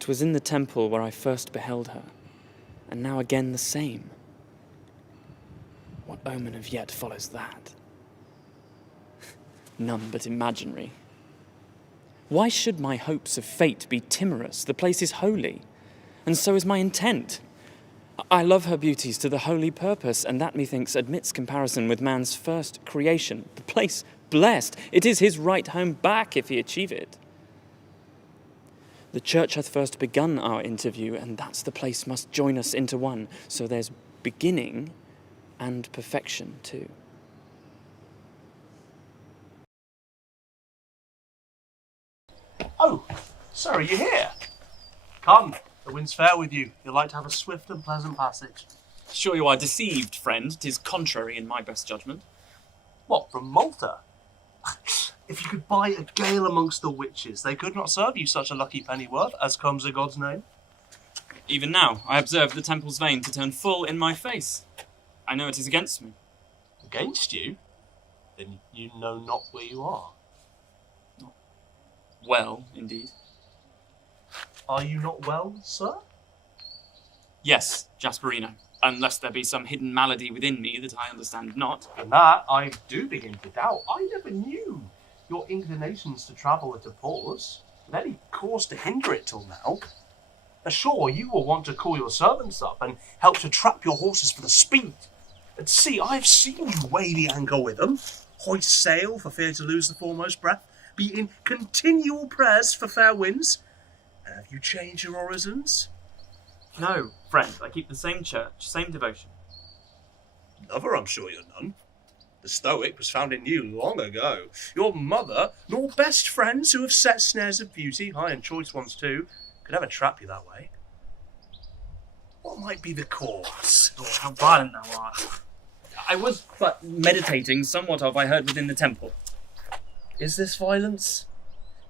'Twas in the temple where I first beheld her, and now again the same. What omen of yet follows that? None but imaginary. Why should my hopes of fate be timorous? The place is holy, and so is my intent. I love her beauties to the holy purpose, and that, methinks, admits comparison with man's first creation. The place blessed, it is his right home back if he achieve it. The church hath first begun our interview, and that's the place must join us into one. So there's beginning and perfection too. Oh, sir, are you here? Come, the wind's fair with you. You'll like to have a swift and pleasant passage. Sure you are deceived, friend. 'Tis contrary in my best judgment. What, from Malta? If you could buy a gale amongst the witches, they could not serve you such a lucky pennyworth, as comes a God's name. Even now, I observe the temple's vein to turn full in my face. I know it is against me. Against you? Then you know not where you are. Well, indeed. Are you not well, sir? Yes, Jasperino, unless there be some hidden malady within me that I understand not. And that I do begin to doubt. I never knew your inclinations to travel at a pause, with any cause to hinder it till now. Ashore, you will want to call your servants up and help to trap your horses for the speed. But see, I've seen you weigh the anchor with them, hoist sail for fear to lose the foremost breath, be in continual prayers for fair winds. And have you changed your orisons? No, friend, I keep the same church, same devotion. Lover, I'm sure you're none. The Stoic was found in you long ago. Your mother, nor best friends who have set snares of beauty, high and choice ones too, could ever trap you that way. What might be the cause? Oh, how violent thou art. I was but meditating somewhat of I heard within the temple. Is this violence?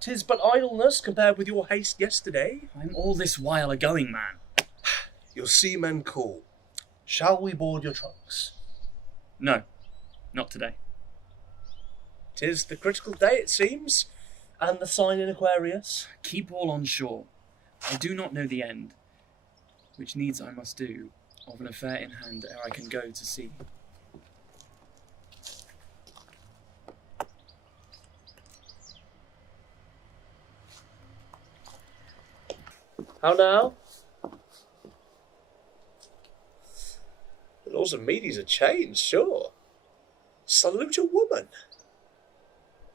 'Tis but idleness compared with your haste yesterday. I'm all this while a going man. Your seamen call. Shall we board your trunks? No, not today. 'Tis the critical day, it seems, and the sign in Aquarius. Keep all on shore. I do not know the end, which needs I must do, of an affair in hand ere I can go to sea. How now? The laws of Medes are changed, sure. Salute a woman.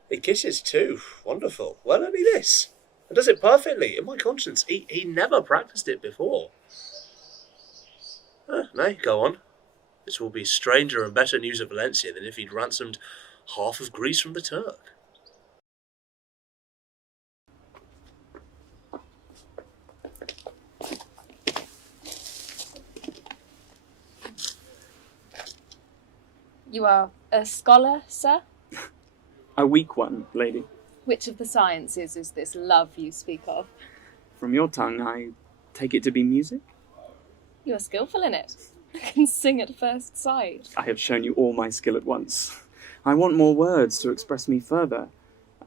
He kisses too. Wonderful. Well, only this. And does it perfectly. In my conscience, he never practiced it before. Nay, go on. This will be stranger and better news of Valencia than if he'd ransomed half of Greece from the Turk. You are a scholar, sir? A weak one, lady. Which of the sciences is this love you speak of? From your tongue, I take it to be music? You are skillful in it. I can sing at first sight. I have shown you all my skill at once. I want more words to express me further,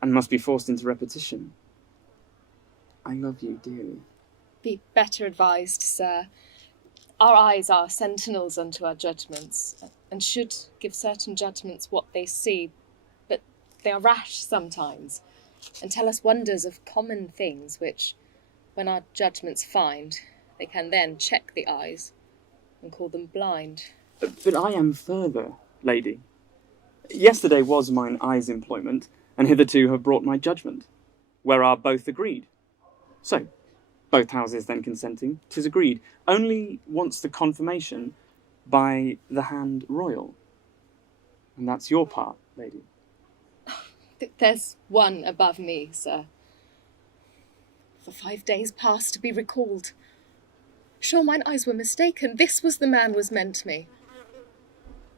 and must be forced into repetition. I love you dearly. Be better advised, sir. Our eyes are sentinels unto our judgments, and should give certain judgments what they see, but they are rash sometimes, and tell us wonders of common things which, when our judgments find, they can then check the eyes and call them blind. But I am further, lady. Yesterday was mine eye's employment, and hitherto have brought my judgment, where are both agreed. So, both houses then consenting, 'tis agreed, only wants the confirmation by the hand royal. And that's your part, lady. There's one above me, sir. For 5 days past to be recalled. Sure mine eyes were mistaken, this was the man was meant me.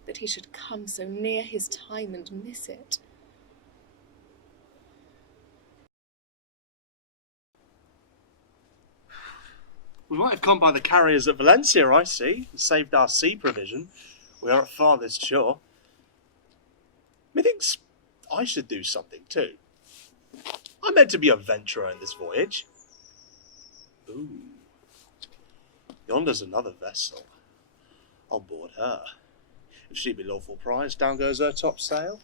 That he should come so near his time and miss it. We might have come by the carriers at Valencia, I see, and saved our sea provision. We are at farthest shore. Methinks I should do something too. I'm meant to be a venturer in this voyage. Ooh. Yonder's another vessel. On board her. If she be lawful prize, down goes her topsail.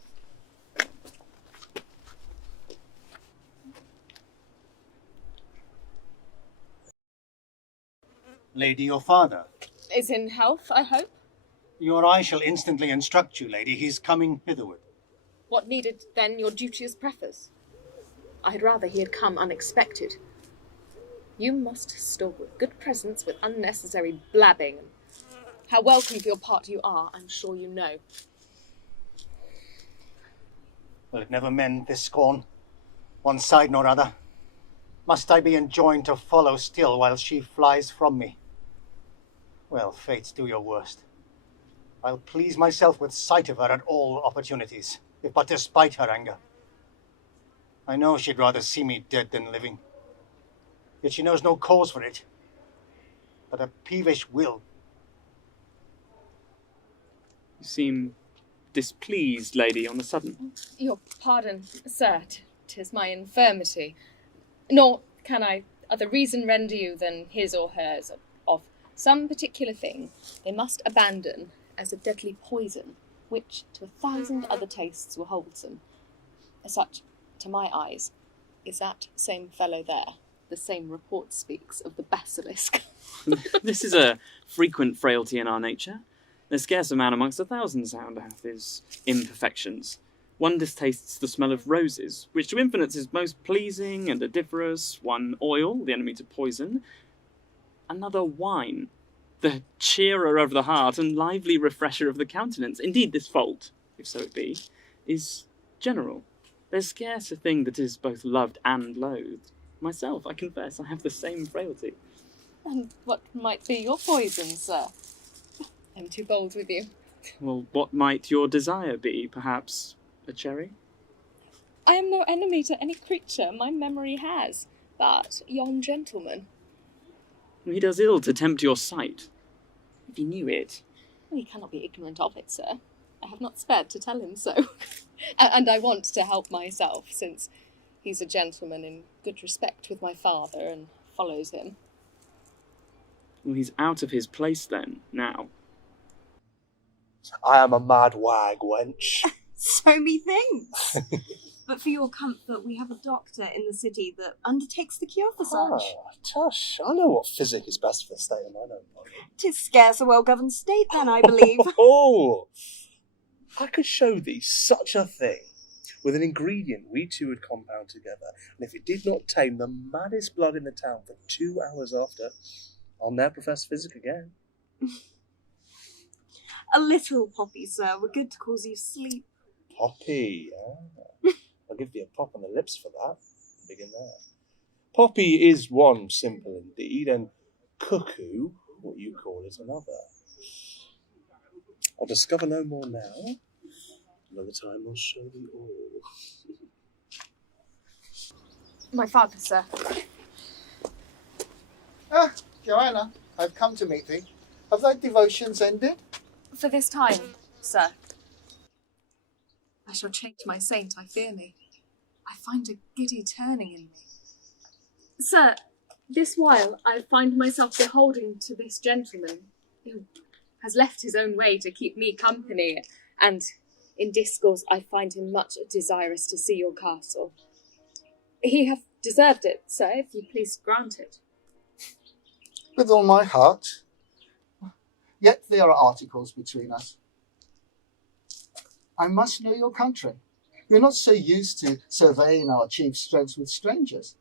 Lady, your father. Is in health, I hope. Your eye shall instantly instruct you, lady. He's coming hitherward. What needed, then, your duteous preface? I had rather he had come unexpected. You must stalwart good presence with unnecessary blabbing. How welcome for your part you are, I'm sure you know. Will it never mend this scorn? One side nor other. Must I be enjoined to follow still while she flies from me? Well, fates, do your worst. I'll please myself with sight of her at all opportunities, if but to spite her anger. I know she'd rather see me dead than living. Yet she knows no cause for it, but a peevish will. You seem displeased, lady, on the sudden. Your pardon, sir, 'tis my infirmity. Nor can I other reason render you than his or hers of some particular thing they must abandon as a deadly poison, which to 1,000 other tastes were wholesome. As such, to my eyes, is that same fellow there. The same report speaks of the basilisk. This is a frequent frailty in our nature. There's scarce a man amongst 1,000 sound hath his imperfections. One distastes the smell of roses, which to infinites is most pleasing and odoriferous. One oil, the enemy to poison. Another wine, the cheerer of the heart and lively refresher of the countenance. Indeed, this fault, if so it be, is general. There's scarce a thing that is both loved and loathed. Myself, I confess, I have the same frailty. And what might be your poison, sir? I'm too bold with you. Well, what might your desire be? Perhaps a cherry? I am no enemy to any creature my memory has, but yon gentleman. He does ill to tempt your sight. If he knew it. He cannot be ignorant of it, sir. I have not spared to tell him so. And I want to help myself, since he's a gentleman in good respect with my father and follows him. Well, he's out of his place then, now. I am a mad wag, wench. So methinks. But for your comfort, we have a doctor in the city that undertakes the cure for such. Oh, tush, I know what physic is best for the state of mine own body. 'Tis scarce a well-governed state, then, I believe. Oh, I could show thee such a thing with an ingredient we two would compound together, and if it did not tame the maddest blood in the town for 2 hours after, I'll never profess physic again. A little poppy, sir, were good to cause you sleep. Poppy, I'll give thee a pop on the lips for that. Begin there. Poppy is one simple indeed, and cuckoo, what you call it, another. I'll discover no more now. Another time I'll show thee all. My father, sir. Ah, Joanna, I've come to meet thee. Have thy devotions ended? For this time, sir. I shall change my saint, I fear me. I find a giddy turning in me. Sir, this while I find myself beholding to this gentleman, who has left his own way to keep me company, and in discourse I find him much desirous to see your castle. He hath deserved it, sir, if you please grant it. With all my heart. Yet there are articles between us. I must know your country. You're not so used to surveying our chief strengths with strangers.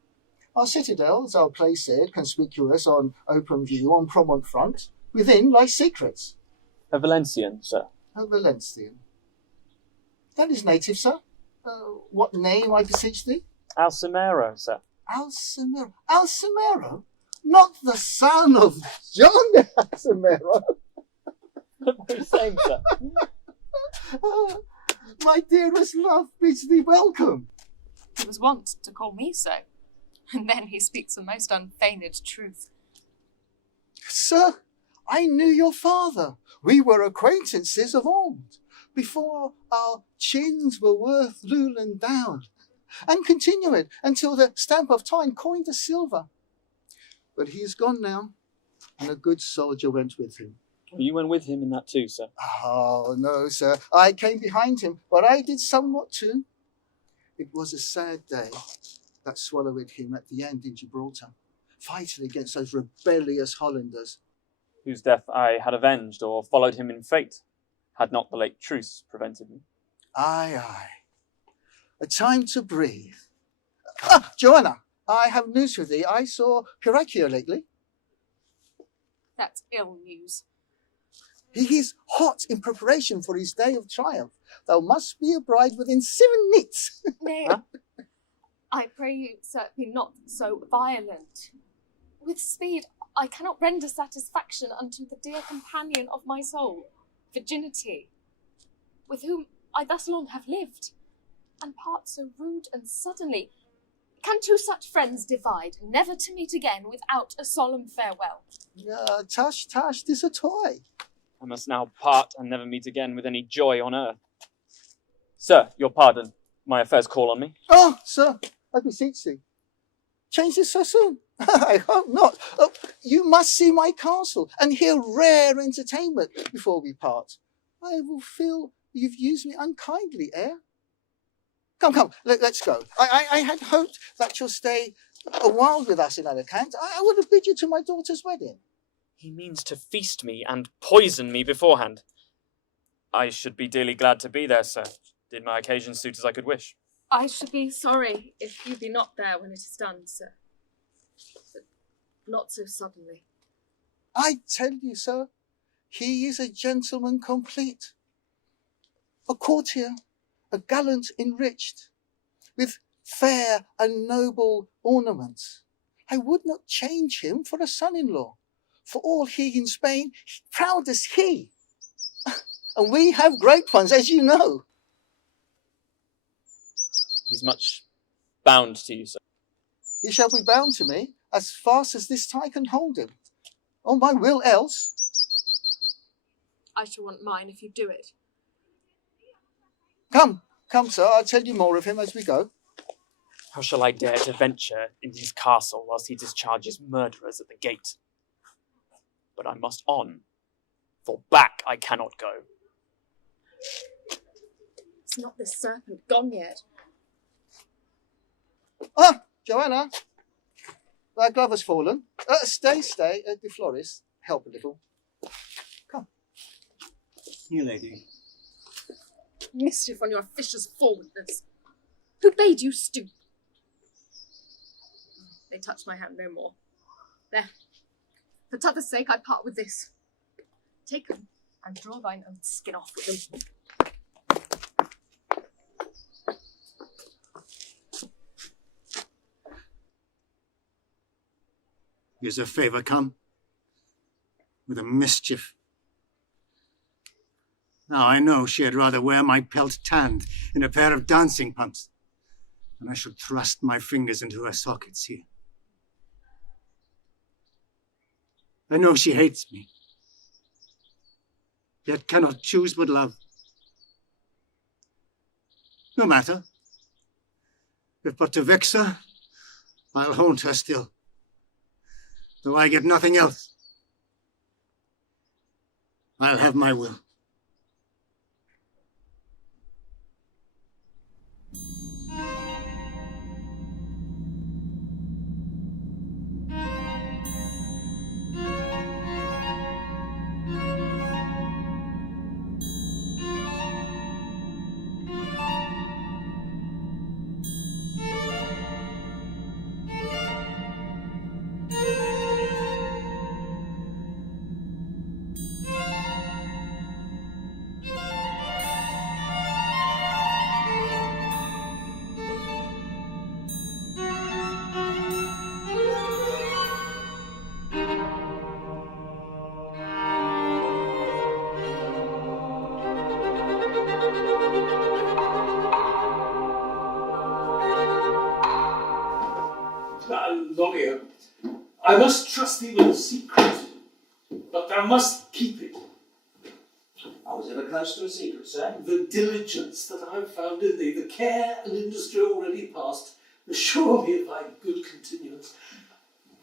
Our citadels are placed conspicuous on open view on Promont front. Within lie secrets. A Valencian, sir. A Valencian. That is native, sir. What name, I beseech thee? Alcimero, sir. Alcimero. Alcimero? Not the son of John Alcimero. The very same, sir. My dearest love bids thee welcome. He was wont to call me so, and then he speaks a most unfeigned truth. Sir, I knew your father. We were acquaintances of old, before our chins were worth Lewland down, and continue it until the stamp of time coined the silver. But he is gone now, and a good soldier went with him. You went with him in that too, sir. Oh, no, sir. I came behind him, but I did somewhat too. It was a sad day that swallowed him at the end in Gibraltar, fighting against those rebellious Hollanders. Whose death I had avenged or followed him in fate, had not the late truce prevented me. Aye, aye. A time to breathe. Ah, Joanna, I have news for thee. I saw Piracchio lately. That's ill news. He is hot in preparation for his day of triumph. Thou must be a bride within 7 minutes. Nay, Huh? I pray you, sir, be not so violent. With speed, I cannot render satisfaction unto the dear companion of my soul, virginity, with whom I thus long have lived, and part so rude and suddenly. Can two such friends divide, never to meet again without a solemn farewell? Tush, 'tis a toy. I must now part and never meet again with any joy on earth. Sir, your pardon. My affairs call on me. Oh, sir, I beseech thee. Change this so soon? I hope not. Oh, you must see my castle and hear rare entertainment before we part. I will feel you've used me unkindly, ere. Come, let's go. I had hoped that you'll stay a while with us in Alicante. I would have bid you to my daughter's wedding. He means to feast me and poison me beforehand. I should be dearly glad to be there, sir, did my occasion suit as I could wish. I should be sorry if you be not there when it is done, sir. But not so suddenly. I tell you, sir, he is a gentleman complete. A courtier, a gallant enriched, with fair and noble ornaments. I would not change him for a son-in-law. For all he in Spain, proud as he. And we have great ones, as you know. He's much bound to you, sir. He shall be bound to me as fast as this tie can hold him. On my will else. I shall want mine if you do it. Come, sir, I'll tell you more of him as we go. How shall I dare to venture into his castle whilst he discharges murderers at the gate? But I must on, for back I cannot go. Is not this serpent gone yet? Ah, Joanna, thy glove has fallen. Stay, De Floris, help a little. Come. Here, lady. Mischief on your officious forwardness. Who bade you stoop? They touch my hand no more. There. For t'other's sake, I part with this. Take them and draw thine own skin off with them. Here's a favour come. With a mischief. Now I know she had rather wear my pelt tanned in a pair of dancing pumps, and I should thrust my fingers into her sockets here. I know she hates me, yet cannot choose but love. No matter. If but to vex her, I'll haunt her still, though I get nothing else. I'll have my will. Lollia, I must trust thee with a secret, but thou must keep it. I was ever close to a secret, sir. The diligence that I have found in thee, the care and industry already past, assure me of thy good continuance.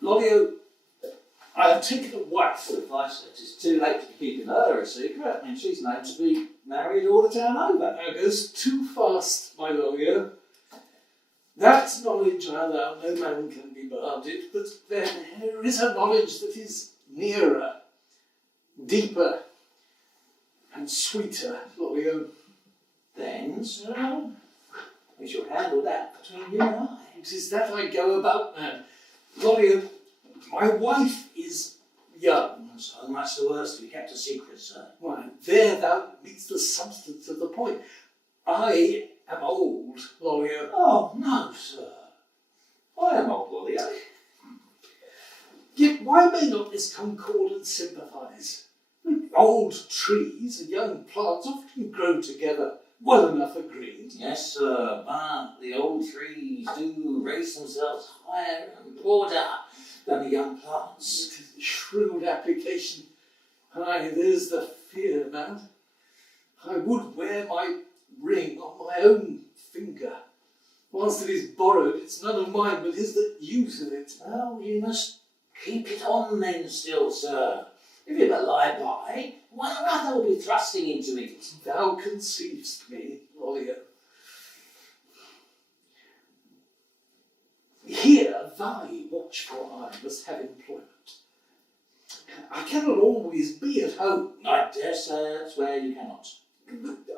Lollia, I have taken a wife. Well, if I said it's too late to be keeping her a secret, I mean, she's known to be married all the town over. That goes too fast, my lawyer. That knowledge I allow no man can be bounded, but then there is a knowledge that is nearer, deeper, and sweeter, lawyer. Then, sir, we shall handle that between you and I. It is that I go about, man. Lawyer, my wife is young. So much the worse to be kept a secret, sir. Why, there thou meets the substance of the point. I am old, lawyer. Oh, no, sir. I am old, lawyer. Yet why may not this concordance sympathise? Old trees and young plants often grow together, well enough agreed. Yes, sir, but the old trees do raise themselves higher and broader than the young plants. It is a shrewd application. Aye, there's the fear, man. I would wear my ring on my own finger. Whilst it is borrowed, it's none of mine, but his that uses it. Well, you must keep it on then still, sir. If you but lie by, one or other will be thrusting into it. Thou conceivest me, lawyer. Here thy watchful eye must have employment. I cannot always be at home. I dare say that's where you cannot.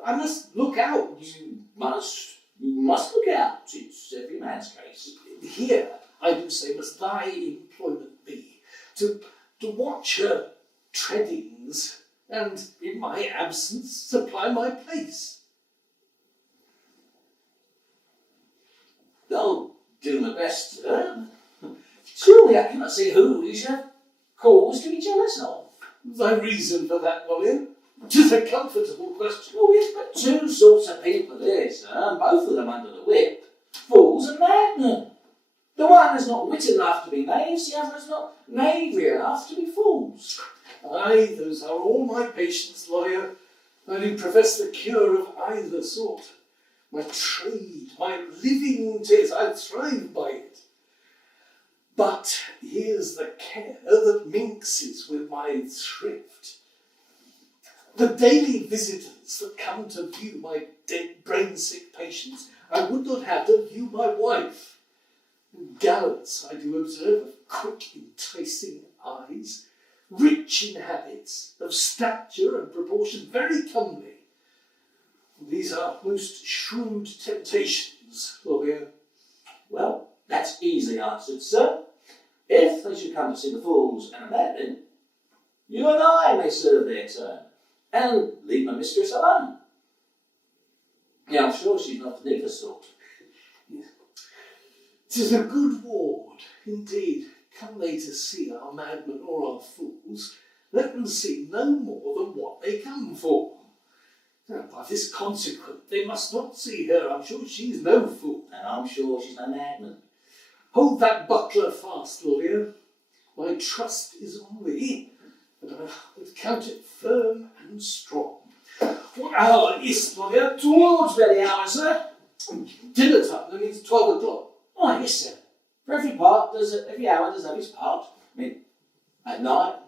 I must look out. You must look out. It's every man's case. Here, I do say, must thy employment be, to watch her treadings, and in my absence supply my place. I'll do my best, sir. Surely I cannot see who we should have cause to be jealous of. Thy reason for that, lawyer? 'Tis a comfortable question. Oh, yes, but two sorts of people here, sir, and both of them under the whip. Fools and madmen. The one is not wit enough to be knaves, the other is not knavery enough to be fools. Aye, those are all my patients, lawyer. I do profess the cure of either sort. My trade, my living 'tis, I thrive by it. But here's the care that minxes with my thrift. The daily visitors that come to view my dead brain-sick patients, I would not have to view my wife. Gallants, I do observe, of quick, enticing eyes, rich in habits, of stature and proportion very comely. These are most shrewd temptations, lawyer. Well, that's easily answered, sir. If they should come to see the fools and the madmen, you and I may serve their turn, and leave my mistress alone. Yeah, I'm sure she's not the neither sort. 'Tis a good ward, indeed. Come they to see our madmen or our fools, let them see no more than what they come for. Now, by this consequent, they must not see her. I'm sure she's no fool. And I'm sure she's no madman. Hold that buckler fast, lawyer. My trust is on thee, and I would count it firm and strong. What hour is it, lawyer? Towards belly hour, sir. Dinner time, that means 12 o'clock. Oh, yes, sir. For every hour does have its part. I mean, at night,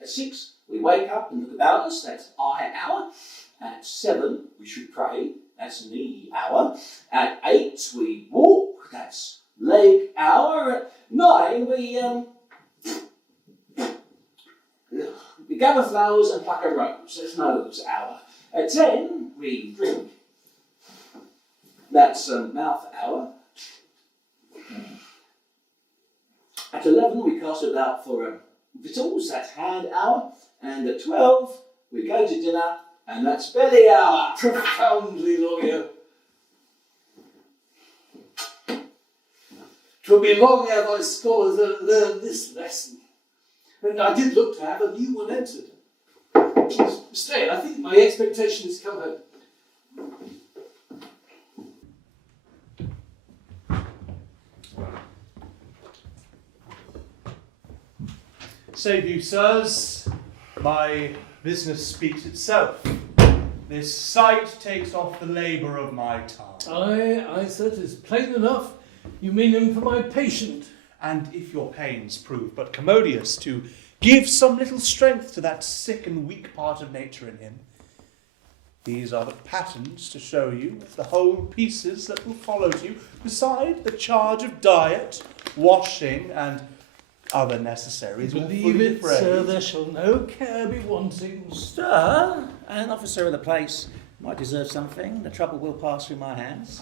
at 6, we wake up and look about us, that's eye hour. At 7, we should pray, that's knee hour. At 8, we walk, that's leg hour. At 9, we gather flowers and pluck a rose, that's nose hour. At 10, we drink, that's mouth hour. At 11, we cast about for victuals, that's hand hour. And at 12, we go to dinner, and that's belly hour. Profoundly, lawyer. 'Twill be long ere thy scholars learn this lesson. And I did look to have a new one entered. Stay, I think my expectation has come home. Save you, sirs, my business speaks itself. This sight takes off the labour of my tongue. Aye, sir, 'tis plain enough. You mean him for my patient. And if your pains prove but commodious to Give some little strength to that sick and weak part of nature in him. These are the patterns to show you the whole pieces that will follow to you, beside the charge of diet, washing, and other necessaries. Believe it, sir, there shall no care be wanting. Sir, an officer of the place might deserve something. The trouble will pass through my hands.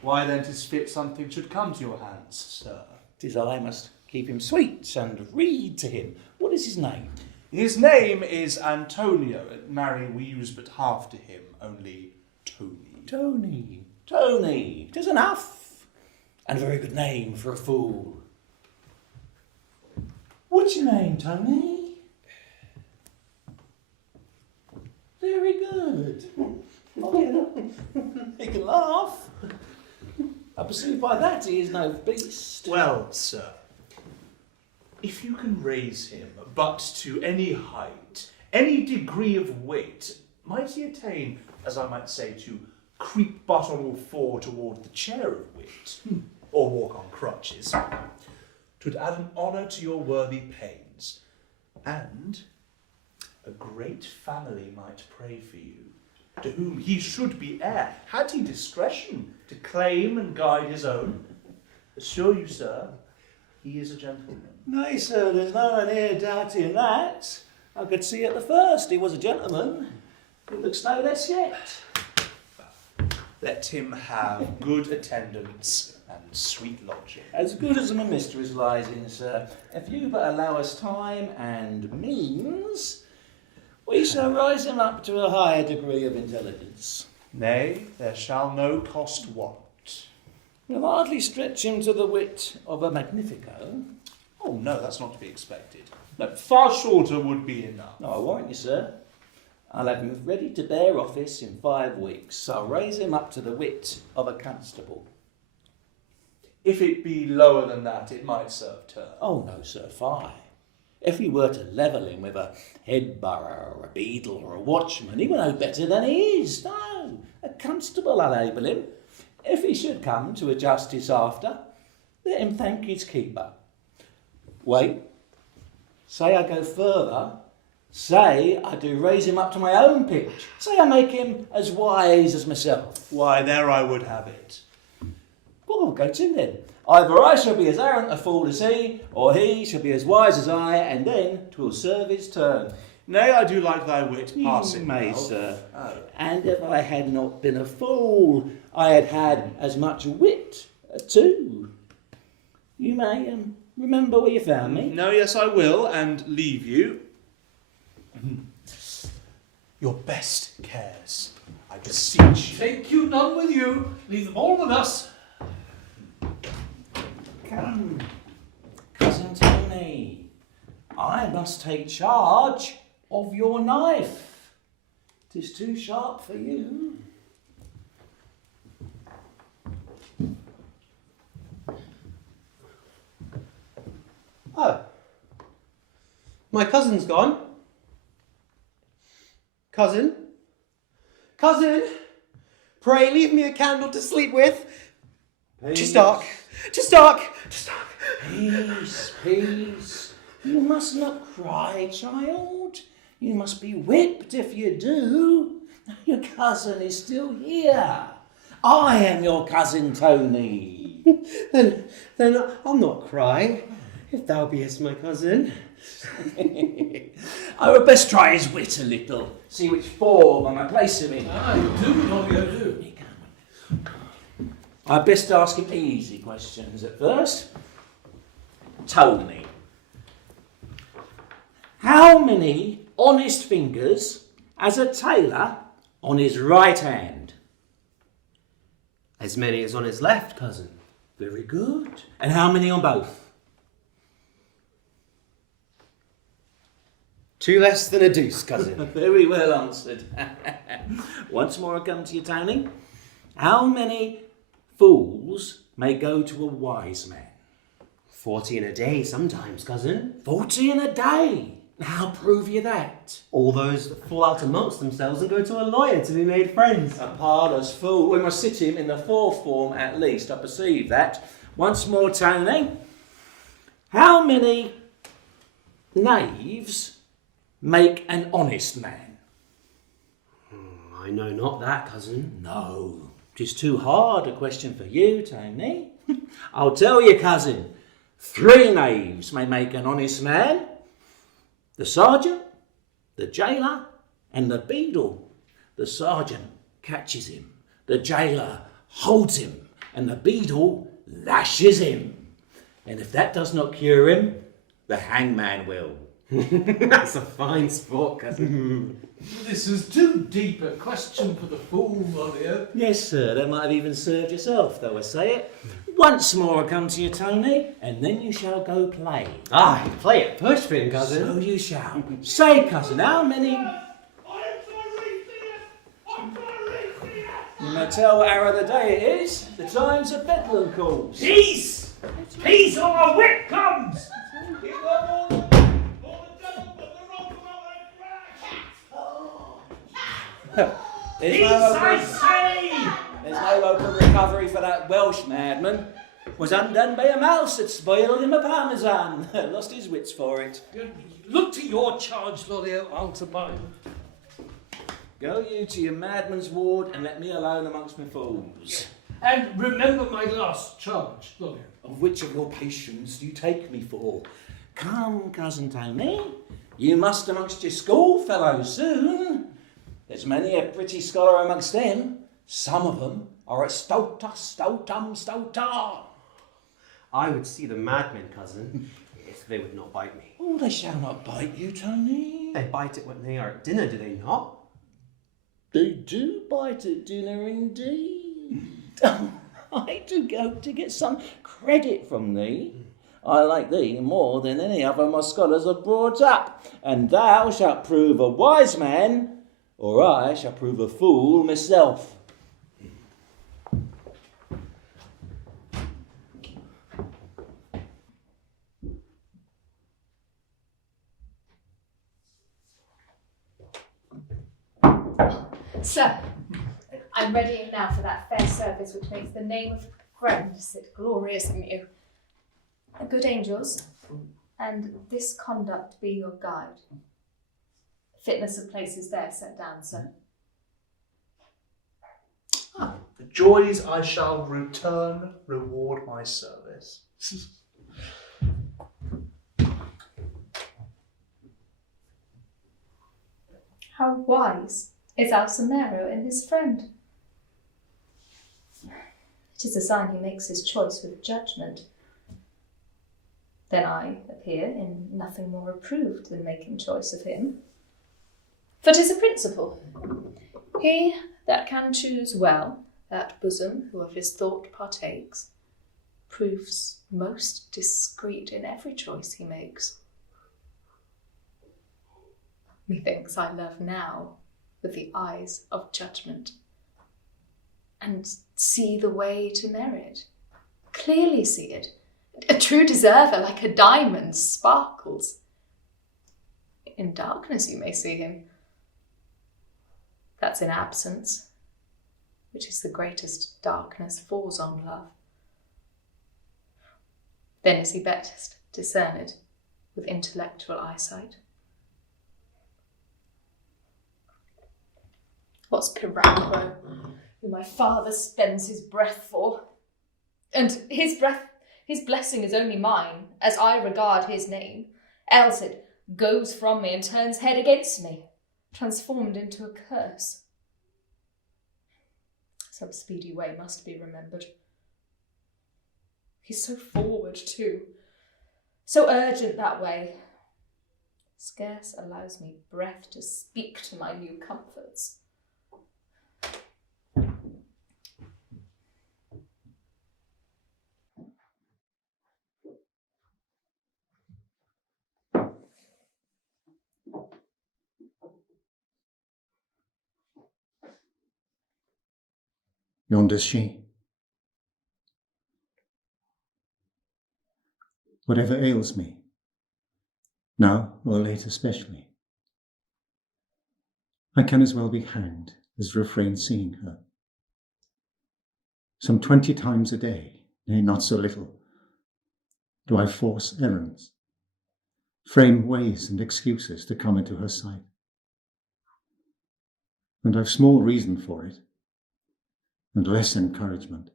Why then 'tis fit something should come to your hands, sir? 'Tis I must keep him sweet and read to him. What is his name? His name is Antonio. Marry, we use but half to him, only Tony. Tony. 'Tis enough. And a very good name for a fool. What's your name, Tony? Very good. He can laugh. I perceive by that he is no beast. Well, sir, if you can raise him but to any height, any degree of weight, might he attain, as I might say, to creep but on all four toward the chair of wit, or walk on crutches, 'twould add an honour to your worthy pains, and a great family might pray for you, to whom he should be heir, had he discretion to claim and guide his own. Assure you, sir, he is a gentleman. Nay, sir, there's no one here doubting that. I could see at the first he was a gentleman. He looks no less yet. Let him have good attendance and sweet lodging. As good as my mistress lies in, sir. If you but allow us time and means, we shall rise him up to a higher degree of intelligence. Nay, there shall no cost want. We'll hardly stretch him to the wit of a Magnifico. Oh, no, that's not to be expected. No, far shorter would be enough. No, I warrant you, sir. I'll have him ready to bear office in 5 weeks. I'll raise him up to the wit of a constable. If it be lower than that, it might serve turn. Oh, no, sir, fie. If we were to level him with a head borough or a beadle or a watchman, he were no better than he is. No, a constable I'll label him. If he should come to a justice after, let him thank his keeper. Wait, say I go further. Say I do raise him up to my own pitch. Say I make him as wise as myself. Why, there I would have it. Well, we'll go to then. Either I shall be as arrant a fool as he, or he shall be as wise as I, and then 'twill serve his turn. Nay, I do like thy wit passing May, well. sir. Oh. And if I had not been a fool, I had had as much wit too. You may remember where you found me. No, yes, I will, and leave you. Your best cares, I beseech you. Take you none with you. Leave them all with us. Come, Cousin Tony, I must take charge of your knife. 'Tis too sharp for you. Oh, my cousin's gone. Cousin? Cousin? Pray leave me a candle to sleep with. Tis dark. Tis dark. Tis dark. Peace, peace. You must not cry, child. You must be whipped if you do. Your cousin is still here. I am your cousin Tony. Then I'll not cry, if thou beest my cousin. I would best try his wit a little. See which form I may place him in. Ah, you do, Tommy, you do. I'd best ask him easy questions at first. Tony, how many honest fingers has a tailor on his right hand? As many as on his left, cousin. Very good. And how many on both? 2 less than a deuce, cousin. Very well answered. Once more I come to you, Tony. How many fools may go to a wise man? 40 in a day sometimes, cousin. 40 in a day. How prove you that? All those that fall out amongst themselves and go to a lawyer to be made friends. A parlous fool. We must sit him in the 4th form at least. I perceive that. Once more, Tony. How many Knaves make an honest man. I know not that, cousin. No, 'tis too hard a question for you, Tony. I'll tell you, cousin. 3 knaves may make an honest man. The sergeant, the jailer, and the beadle. The sergeant catches him, the jailer holds him, and the beadle lashes him. And if that does not cure him, the hangman will. That's a fine sport, cousin. This is too deep a question for the fool, Molyneux. Yes, sir, that might have even served yourself, though I say it. Once more I come to you, Tony, and then you shall go play. Ah, play it push for him, cousin. So you shall. Say, cousin, how many... You may tell what hour of the day it is. The times of Bedlam calls. Peace! Peace or a whip comes! There's Peace, I say! There's no hope of recovery for that Welsh madman. Was undone by a mouse that spoiled him a parmesan. Lost his wits for it. Look to your charge, Molyneux, I'll to mine. Go you to your madman's ward and let me alone amongst my fools. And remember my last charge, Molyneux. Of which of your patients do you take me for? Come, cousin Tony, you must amongst your schoolfellows soon. There's many a pretty scholar amongst them. Some of them are at stota. I would see the madmen, cousin, if they would not bite me. Oh, they shall not bite you, Tony. They bite it when they are at dinner, do they not? They do bite at dinner indeed. I do go to get some credit from thee. I like thee more than any other my scholars have brought up, and thou shalt prove a wise man, or I shall prove a fool myself. Sir, I'm readying now for that fair service which makes the name of friend sit glorious in you. Good angels, and this conduct be your guide. Fitness of places there set down, sir. The joys I shall return reward my service. How wise is Alcimero in his friend? It is a sign he makes his choice with judgment. Then I appear in nothing more approved than making choice of him. For 'tis a principle. He that can choose well, that bosom who of his thought partakes, proves most discreet in every choice he makes. Methinks I love now with the eyes of judgment, and see the way to merit, clearly see it. A true deserver, like a diamond, sparkles. In darkness you may see him. That's in absence, which is the greatest darkness falls on love. Then is he best discerned with intellectual eyesight. What's Piracuo, who my father spends his breath for? And his blessing is only mine, as I regard his name. Else it goes from me and turns head against me, transformed into a curse. Some speedy way must be remembered. He's so forward too, so urgent that way, scarce allows me breath to speak to my new comforts. Yonder's she. Whatever ails me, now or late especially, I can as well be hanged as refrain seeing her. Some 20 times a day, nay, not so little, do I force errands, frame ways and excuses to come into her sight. And I've small reason for it, and less encouragement,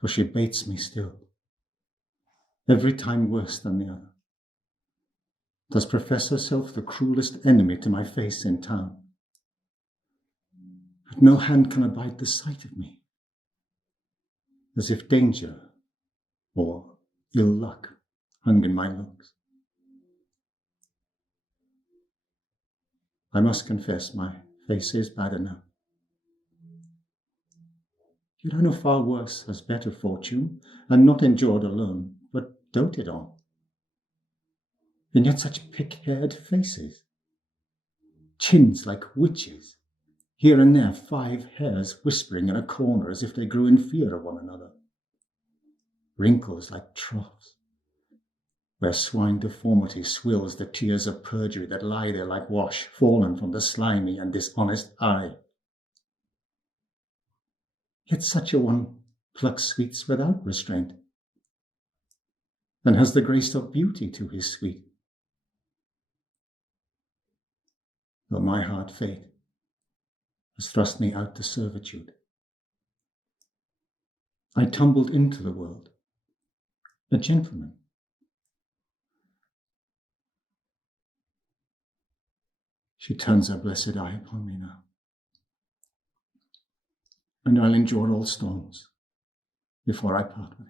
for she baits me still, every time worse than the other. Does profess herself the cruelest enemy to my face in town. But no hand can abide the sight of me, as if danger or ill luck hung in my looks. I must confess my face is bad enough. Yet I know far worse has better fortune, and not endured alone, but doted on. And yet such pick-haired faces, chins like witches, here and there 5 hairs whispering in a corner as if they grew in fear of one another, wrinkles like troughs, where swine deformity swills the tears of perjury that lie there like wash fallen from the slimy and dishonest eye. Yet such a one plucks sweets without restraint, and has the grace of beauty to his sweet. Though my hard fate has thrust me out to servitude, I tumbled into the world, a gentleman. She turns her blessed eye upon me now, and I'll endure all storms before I part with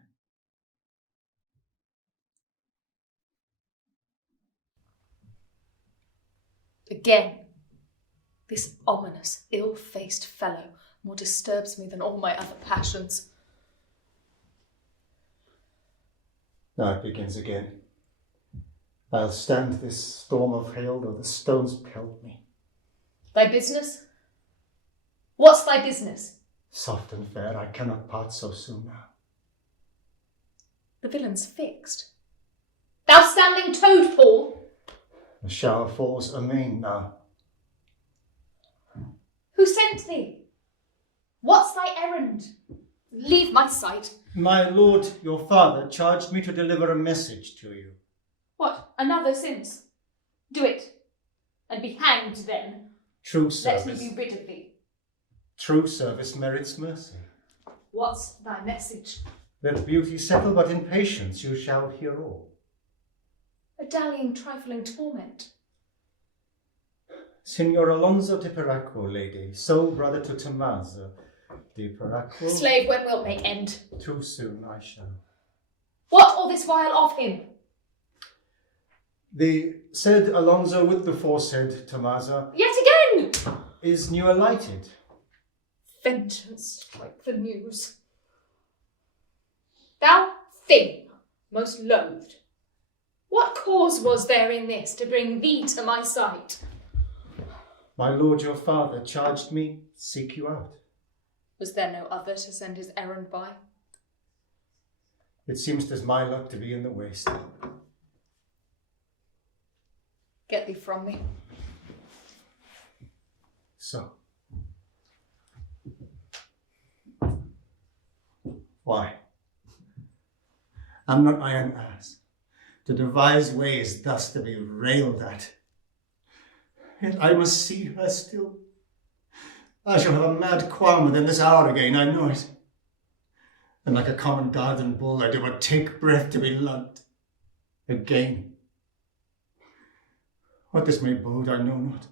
it. Again, this ominous, ill-faced fellow more disturbs me than all my other passions. Now it begins again. I'll stand this storm of hail though the stones pelt me. Thy business? What's thy business? Soft and fair, I cannot part so soon now. The villain's fixed. Thou standing toad, Paul! The shower falls amain now. Who sent thee? What's thy errand? Leave my sight. My lord, your father, charged me to deliver a message to you. What, another since? Do it, and be hanged then. True Let service. me be rid of thee. True service merits mercy. What's thy message? Let beauty settle, but in patience you shall hear all. A dallying, trifling torment. Signor Alonso de Peracqua, lady, sole brother to Tommaso de Peracqua. Slave, when wilt make end? Too soon I shall. What all this while of him? The said Alonso with the foresaid Tommaso Yet again! is new alighted. Vengeance like the news. Thou thing, most loathed, what cause was there in this to bring thee to my sight? My lord your father charged me seek you out. Was there no other to send his errand by? It seems 'tis my luck to be in the waste. Get thee from me. So. Why? Am not I an ass to devise ways thus to be railed at? Yet I must see her still. I shall have a mad qualm within this hour again, I know it. And like a common garden bull, I do but take breath to be lugged again. What this may bode, I know not.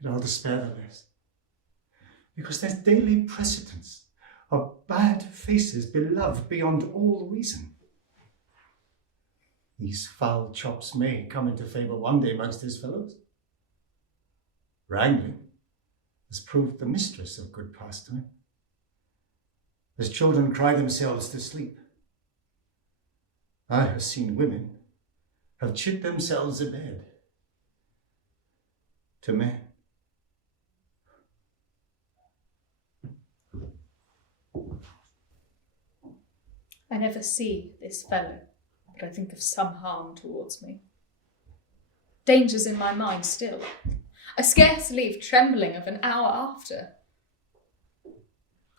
Yet I'll despair the less, because there's daily precedence of bad faces beloved beyond all reason. These foul chops may come into favour one day amongst his fellows. Wrangling has proved the mistress of good pastime. As children cry themselves to sleep, I have seen women have chid themselves abed to men. I never see this fellow, but I think of some harm towards me. Dangers in my mind still. I scarce leave trembling of an hour after.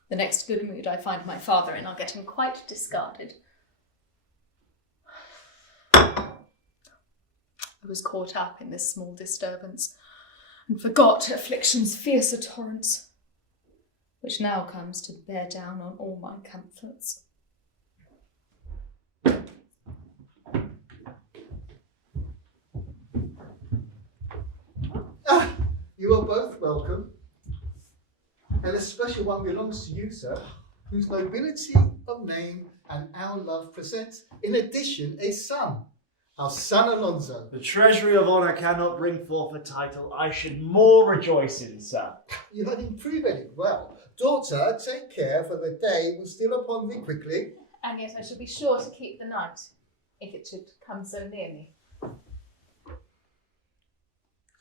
The next good mood I find my father in, I'll get him quite discarded. I was caught up in this small disturbance, and forgot affliction's fiercer torrents, which now comes to bear down on all my comforts. You are both welcome. And a special one belongs to you, sir, whose nobility of name and our love presents, in addition, a son, our son Alonso. The treasury of honour cannot bring forth a title I should more rejoice in, sir. You have improved it well. Daughter, take care, for the day will steal upon thee quickly. And yet I shall be sure to keep the night, if it should come so near me.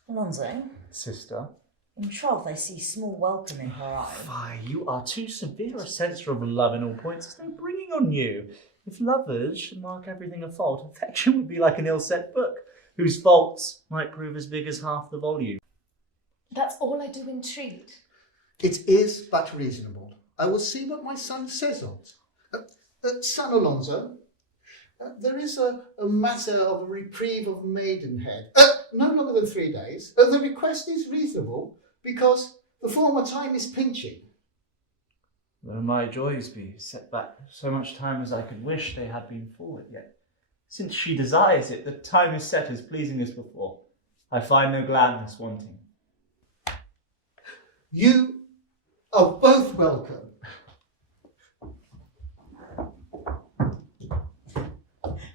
Alonso, Sister? in troth I see small welcome in her eye. Why, you are too severe a censor of love in all points. There's no bringing on you. If lovers should mark everything a fault, affection would be like an ill-set book, whose faults might prove as big as half the volume. That's all I do entreat. It is but reasonable. I will see what my son says on't. Son Alonso, there is a matter of a reprieve of maidenhead. No longer than 3 days. The request is reasonable because the former time is pinching. Though my joys be set back so much time as I could wish they had been forward, yet since she desires it, the time is set as pleasing as before. I find no gladness wanting. You are both welcome.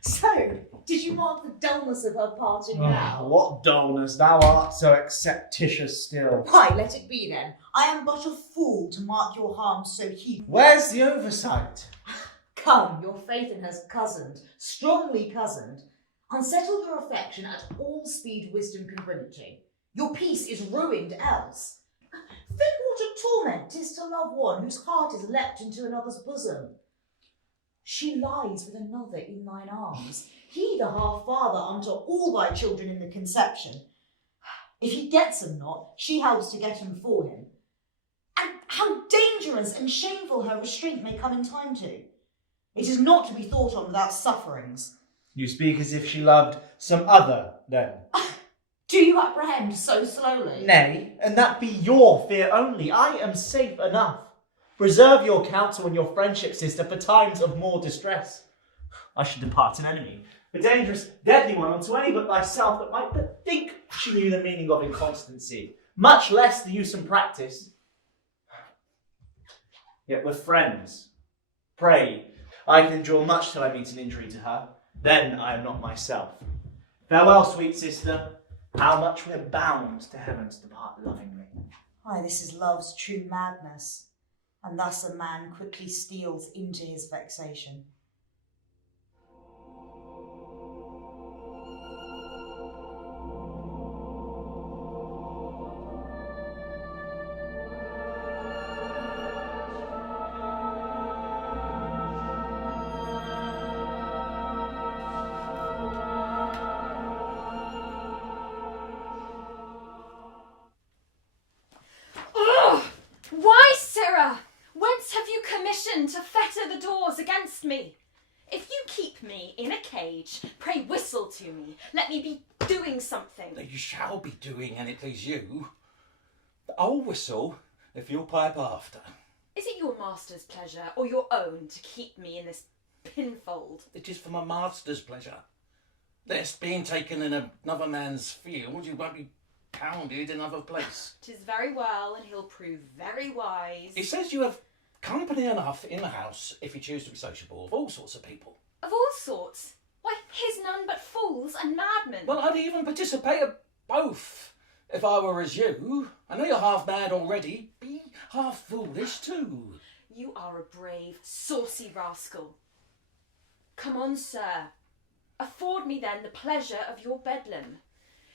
So, did you mark the dullness of her parting now? What dullness, thou art so acceptitious still. Why, let it be then. I am but a fool to mark your harms so heaped. Where's the oversight? Come, your faith in her's cozened, strongly cozened. Unsettle her affection at all speed wisdom can bring it to. Your peace is ruined else. Think what a torment 'tis to love one whose heart is leapt into another's bosom. She lies with another in thine arms, he the half-father unto all thy children in the conception. If he gets them not, she helps to get them for him. And how dangerous and shameful her restraint may come in time to. It is not to be thought on without sufferings. You speak as if she loved some other, then. Do you apprehend so slowly? Nay, and that be your fear only. I am safe enough. Preserve your counsel and your friendship, sister, for times of more distress. I should depart an enemy, a dangerous, deadly one unto any but thyself that might but think she knew the meaning of inconstancy, much less the use and practice. Yet we're friends. Pray, I can endure much till I meet an injury to her. Then I am not myself. Farewell, sweet sister. How much we're bound to heaven to depart lovingly. Aye, this is love's true madness. And thus a man quickly steals into his vexation. Why, sirrah? Whence have you commission to fetter the doors against me? If you keep me in a cage, pray whistle to me. Let me be doing something. You shall be doing an it please you. I'll whistle if you'll pipe after. Is it your master's pleasure or your own to keep me in this pinfold? It is for my master's pleasure. Lest being taken in another man's field, you won't be pounded in another place. 'Tis very well, and he'll prove very wise. He says you have company enough in the house if you choose to be sociable of all sorts of people. Of all sorts? Why, he's none but fools and madmen. Well, I'd even participate of both if I were as you. I know you're half mad already. Be half foolish too. You are a brave, saucy rascal. Come on, sir. Afford me then the pleasure of your bedlam.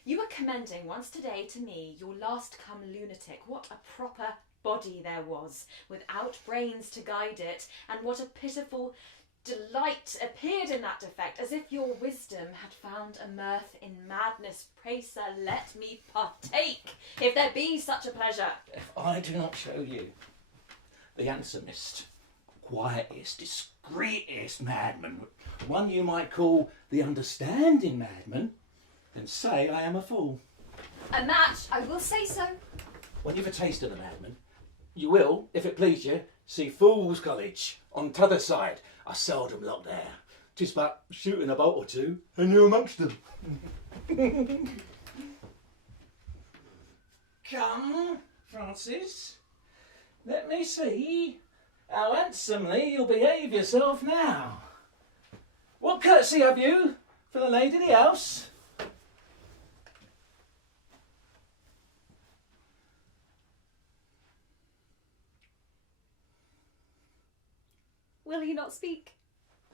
You were commending once today to me your last-come lunatic. What a proper body there was, without brains to guide it, and what a pitiful delight appeared in that defect, as if your wisdom had found a mirth in madness. Pray, sir, let me partake, if there be such a pleasure. If I do not show you the handsomest, quietest, discreetest madman, one you might call the understanding madman, then say I am a fool. And that I will say so. When you've a taste of the madman, you will, if it please you, see Fool's College on t'other side. I seldom look there. Just but shooting a boat or two, and you're amongst them. Come, Francis. Let me see how handsomely you'll behave yourself now. What courtesy have you for the lady of the house? Will he not speak?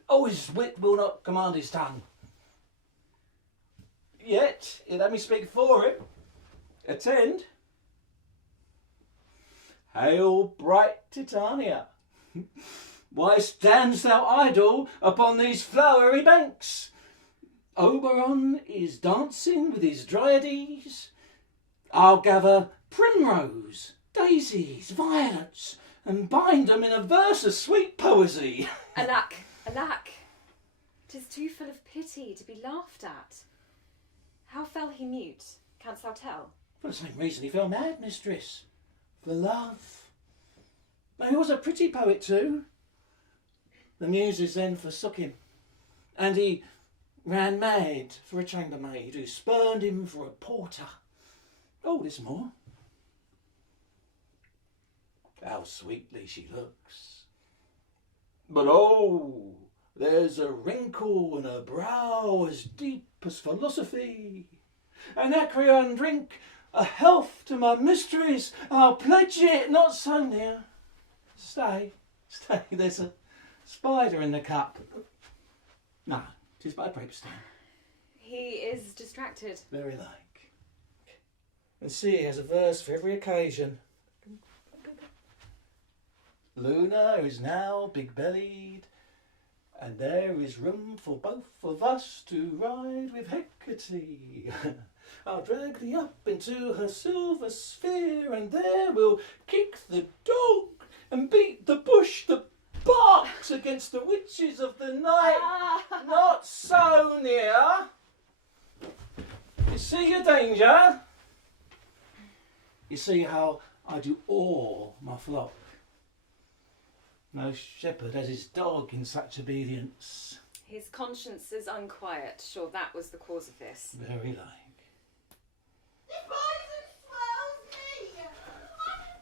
Oh, his wit will not command his tongue. Yet, let me speak for him. Attend. Hail, bright Titania. Why standst thou idle upon these flowery banks? Oberon is dancing with his Dryades. I'll gather primrose, daisies, violets, and bind them in a verse of sweet poesy. Alack, alack, 'tis too full of pity to be laughed at. How fell he mute, canst thou tell? For the same reason he fell mad, mistress. For love. And he was a pretty poet too. The muses then forsook him, and he ran mad for a chambermaid who spurned him for a porter. Oh, there's more. How sweetly she looks. But oh, there's a wrinkle in her brow as deep as philosophy. Anacreon, drink a health to my mistress. I'll pledge it, not so near. Stay, there's a spider in the cup. No, 'tis but a grape stem. He is distracted. Very like. And see, he has a verse for every occasion. Luna is now big-bellied, and there is room for both of us to ride with Hecate. I'll drag thee up into her silver sphere, and there we'll kick the dog and beat the bush that barks against the witches of the night. Not so near. You see your danger? You see how I do awe my flock. No shepherd has his dog in such obedience. His conscience is unquiet. Sure, that was the cause of this. Very like. The poison swells me! I'm in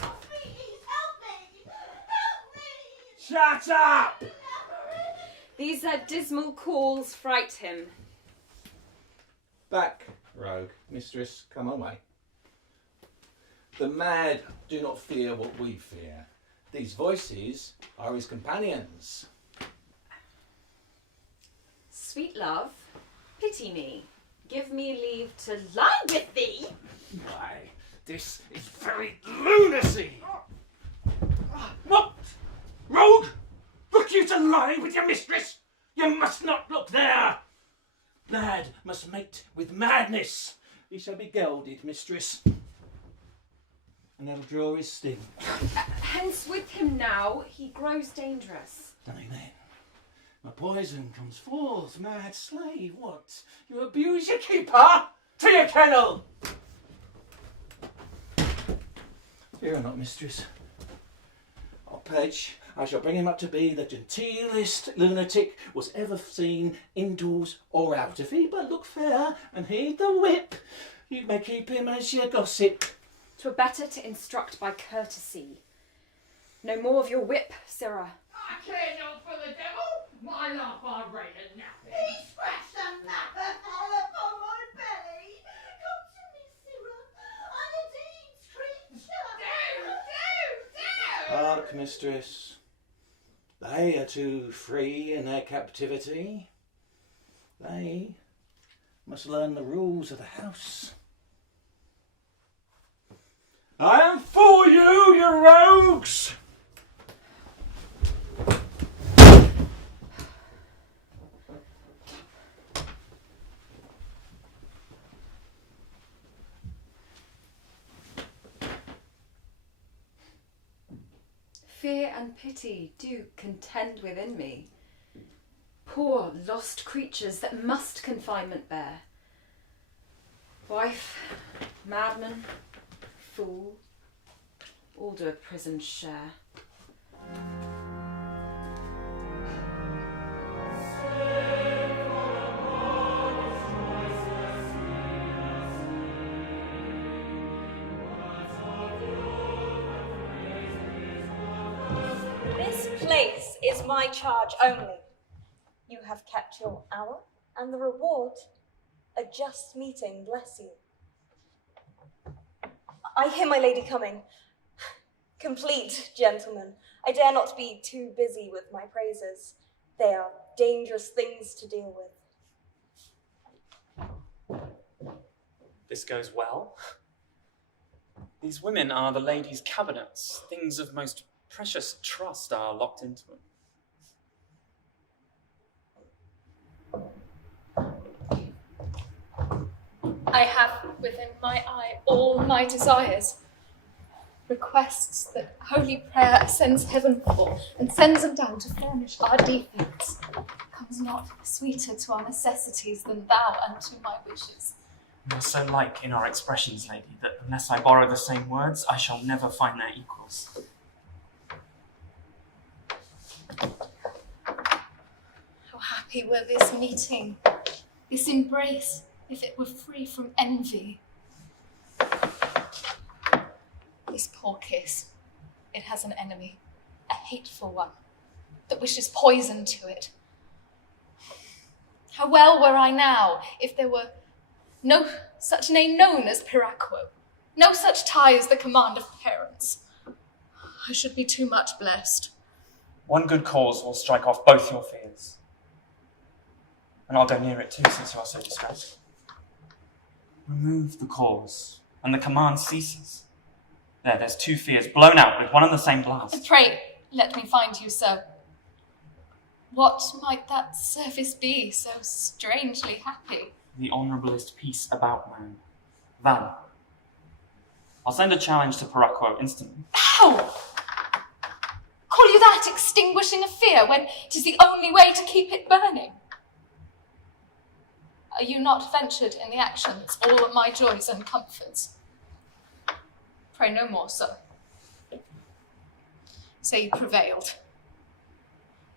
pain! Please help me! Help me! Shut up! These dismal calls fright him. Back, rogue. Mistress, come away. The mad do not fear what we fear. These voices are his companions. Sweet love, pity me. Give me leave to lie with thee. Why, this is very lunacy. What? Rogue? Look you to lie with your mistress? You must not look there. Mad must mate with madness. He shall be gelded, mistress. And that'll draw his sting. Hence with him now, he grows dangerous. Nay then, my poison comes forth, mad slave. What? You abuse your keeper? To your kennel! Fear not, mistress. I'll pledge I shall bring him up to be the genteelest lunatic was ever seen indoors or out. If he but look fair and heed the whip, you may keep him as your gossip. 'Twere better to instruct by courtesy. No more of your whip, sirrah. I care not for the devil. My love I rain a nappy. He scratched the napper fell upon my belly. Come to me, sirrah. I'm a deed's creature. Do. Hark, mistress. They are too free in their captivity. They must learn the rules of the house. I am for you, you rogues! Fear and pity do contend within me. Poor lost creatures that must confinement bear. Wife, madman, fool, all do a prison share. This place is my charge only. You have kept your hour, and the reward, a just meeting, bless you. I hear my lady coming. Complete, gentlemen. I dare not be too busy with my praises. They are dangerous things to deal with. This goes well. These women are the lady's cabinets. Things of most precious trust are locked into them. I have within my eye all my desires. Requests that holy prayer ascends heaven for, and sends them down to furnish our defects. Comes not sweeter to our necessities than thou unto my wishes. We are so like in our expressions, lady, that unless I borrow the same words, I shall never find their equals. How happy were this meeting, this embrace, if it were free from envy. This poor kiss, it has an enemy, a hateful one, that wishes poison to it. How well were I now, if there were no such name known as Piraquo, no such tie as the command of parents. I should be too much blessed. One good cause will strike off both your fears. And I'll go near it too, since you are so distressed. Remove the cause, and the command ceases. There's two fears blown out with one and the same blast. Pray, let me find you, sir. What might that service be, so strangely happy? The honourablest piece about man. Valor. I'll send a challenge to Piraquo instantly. How? Call you that extinguishing a fear, when 'tis the only way to keep it burning? Are you not ventured in the action that's all of my joys and comforts? Pray no more, sir. Say you prevailed.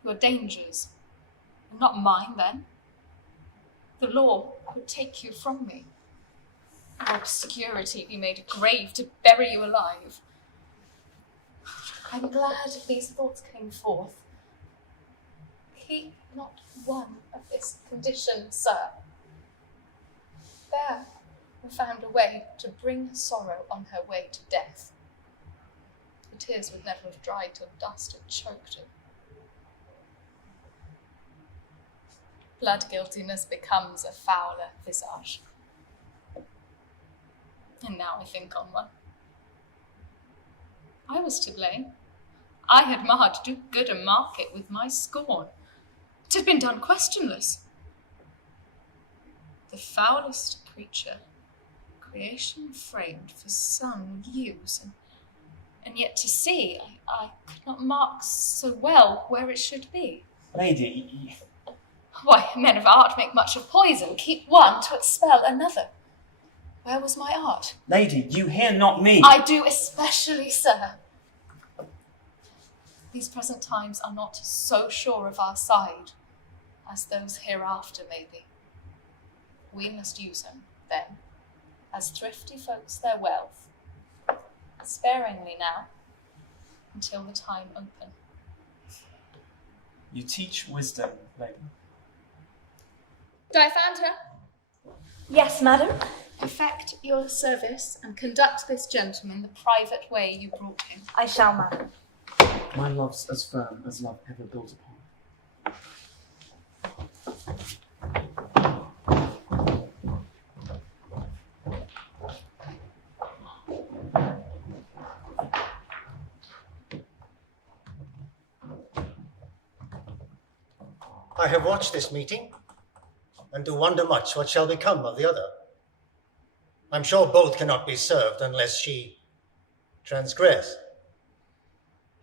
Your dangers are not mine, then. The law would take you from me. Your obscurity be made a grave to bury you alive. I'm glad these thoughts came forth. Keep not one of this condition, sir. There we found a way to bring sorrow on her way to death. The tears would never have dried till dust had choked it. Blood guiltiness becomes a fouler visage. And now I think on one. I was to blame. I had marred too good a market with my scorn. It had been done questionless. The foulest creature, creation framed for some use, and yet to see, I could not mark so well where it should be. Lady, Why, men of art make much of poison, keep one to expel another. Where was my art? lady, you hear not me. I do especially, sir. These present times are not so sure of our side as those hereafter may be. We must use them, then, as thrifty folks their wealth, sparingly now, until the time open. You teach wisdom, lady. Do I find her? Yes, madam. Effect your service and conduct this gentleman the private way you brought him. I shall, madam. My love's as firm as love ever built upon. I have watched this meeting, and do wonder much what shall become of the other. I'm sure both cannot be served unless she transgress.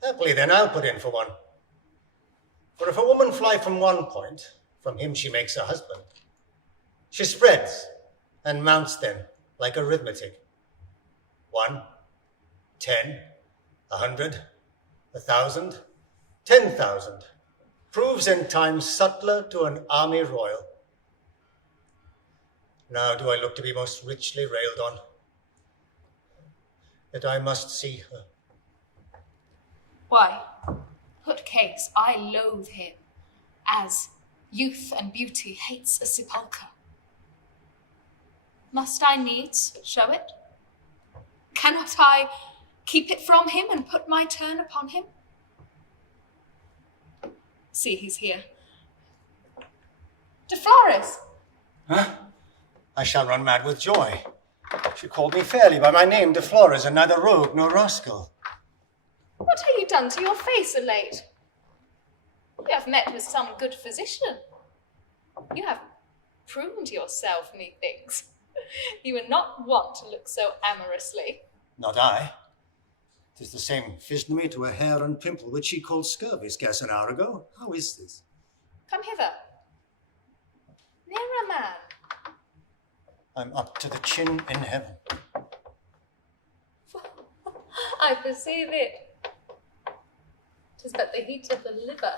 Happily then I'll put in for one. For if a woman fly from one point, from him she makes her husband. She spreads, and mounts then like arithmetic. 1, 10, 100, 1,000, 10,000. Proves in time subtler to an army royal. Now do I look to be most richly railed on, that I must see her. Why, put case, I loathe him, as youth and beauty hates a sepulchre. Must I needs show it? Cannot I keep it from him and put my turn upon him? See, he's here. De Flores! Huh? I shall run mad with joy. She called me fairly by my name, De Flores, and neither rogue nor rascal. What have you done to your face of late? You have met with some good physician. You have pruned yourself, methinks. You are not wont to look so amorously. Not I. 'Tis the same physiognomy to a hair and pimple which she called scurvy scarce an hour ago. How is this? Come hither. Nearer, man. I'm up to the chin in heaven. I perceive it. 'Tis but the heat of the liver.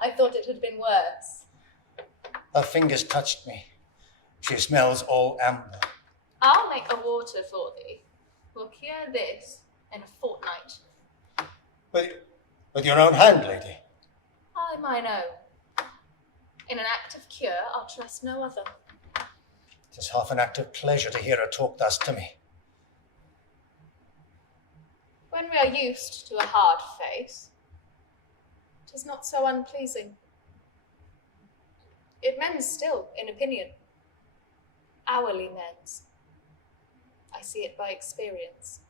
I thought it had been worse. Her fingers touched me. She smells all amber. I'll make a water for thee. We'll cure this in a fortnight. With your own hand, lady. I mine own. In an act of cure, I'll trust no other. 'Tis half an act of pleasure to hear her talk thus to me. When we are used to a hard face, 'tis not so unpleasing. It mends still, in opinion. Hourly mends. I see it by experience.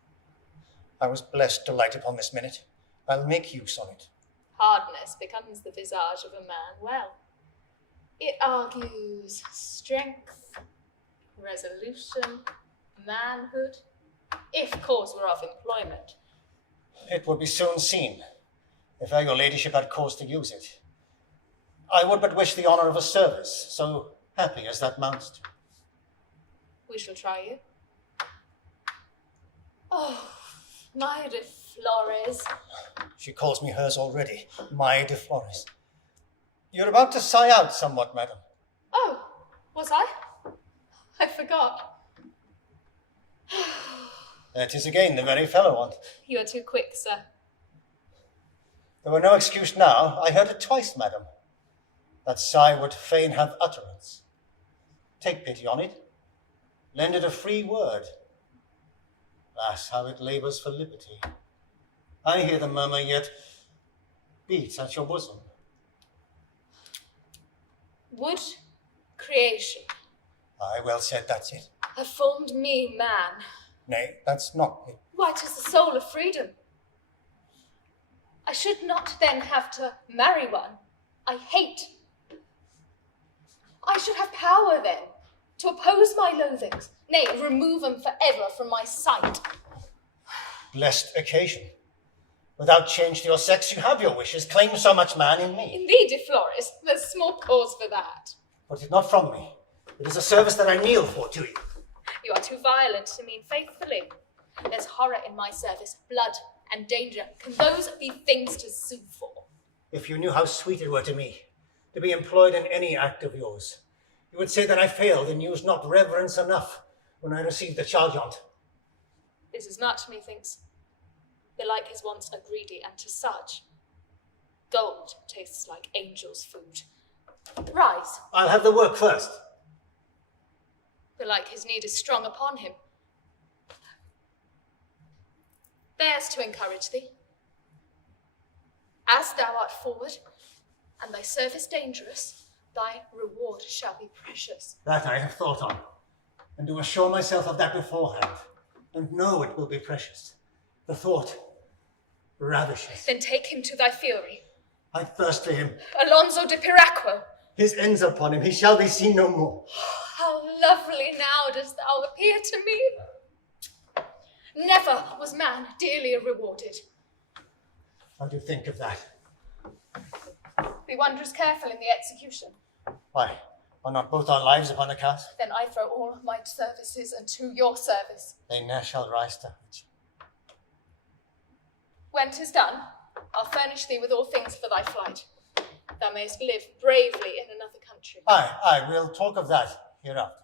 I was blessed to light upon this minute. I'll make use on it. Hardness becomes the visage of a man well. It argues strength, resolution, manhood, if cause were of employment. It would be soon seen, if your ladyship had cause to use it. I would but wish the honour of a service, so happy as that mounts to. We shall try you. Oh, my De Flores. She calls me hers already, my De Flores. You're about to sigh out somewhat, madam. Oh, was I? I forgot. That is again the very fellow want. You are too quick, sir. There were no excuse now. I heard it twice, madam. That sigh would fain have utterance. Take pity on it. Lend it a free word. Alas, how it labours for liberty. I hear the murmur yet beats at your bosom. Would creation Aye, well said, that's it. have formed me man? Nay, that's not it. Why, 'tis the soul of freedom. I should not then have to marry one I hate. I should have power then to oppose my loathings, nay, remove them forever from my sight. Blessed occasion. Without change to your sex, you have your wishes. Claim so much man in me. Indeed, De Flores, there's small cause for that. Put it not from me. It is a service that I kneel for to you. You are too violent to mean faithfully. There's horror in my service, blood and danger. Can those be things to sue for? If you knew how sweet it were to me to be employed in any act of yours, you would say that I failed and used not reverence enough when I received the charge on't. This is much, methinks. Belike his wants are greedy, and to such, gold tastes like angels' food. Rise. I'll have the work first. Belike his need is strong upon him. Theirs to encourage thee. As thou art forward, and thy service dangerous, thy reward shall be precious. That I have thought on, and do assure myself of that beforehand, and know it will be precious. The thought ravishes. Then take him to thy fury. I thirst for him. Alonso de Piraquo. His ends upon him, he shall be seen no more. How lovely now dost thou appear to me. Never was man dearly rewarded. How do you think of that? Be wondrous careful in the execution. Why, Are not both our lives upon the cast? Then I throw all my services unto your service. They ne'er shall rise to it. When 'tis done, I'll furnish thee with all things for thy flight. Thou mayst live bravely in another country. Aye, we'll talk of that hereafter.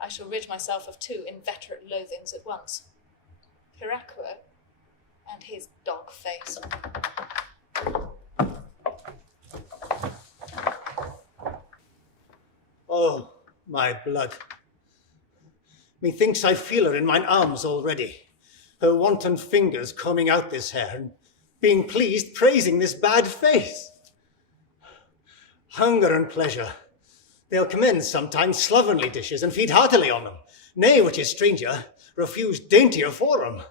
I shall rid myself of two inveterate loathings at once. Piracqua and his dog face. Oh, my blood. Methinks I feel her in mine arms already, her wanton fingers combing out this hair, and being pleased praising this bad face. Hunger and pleasure, they'll commend sometimes slovenly dishes, and feed heartily on them. Nay, which is stranger, refuse daintier for 'em.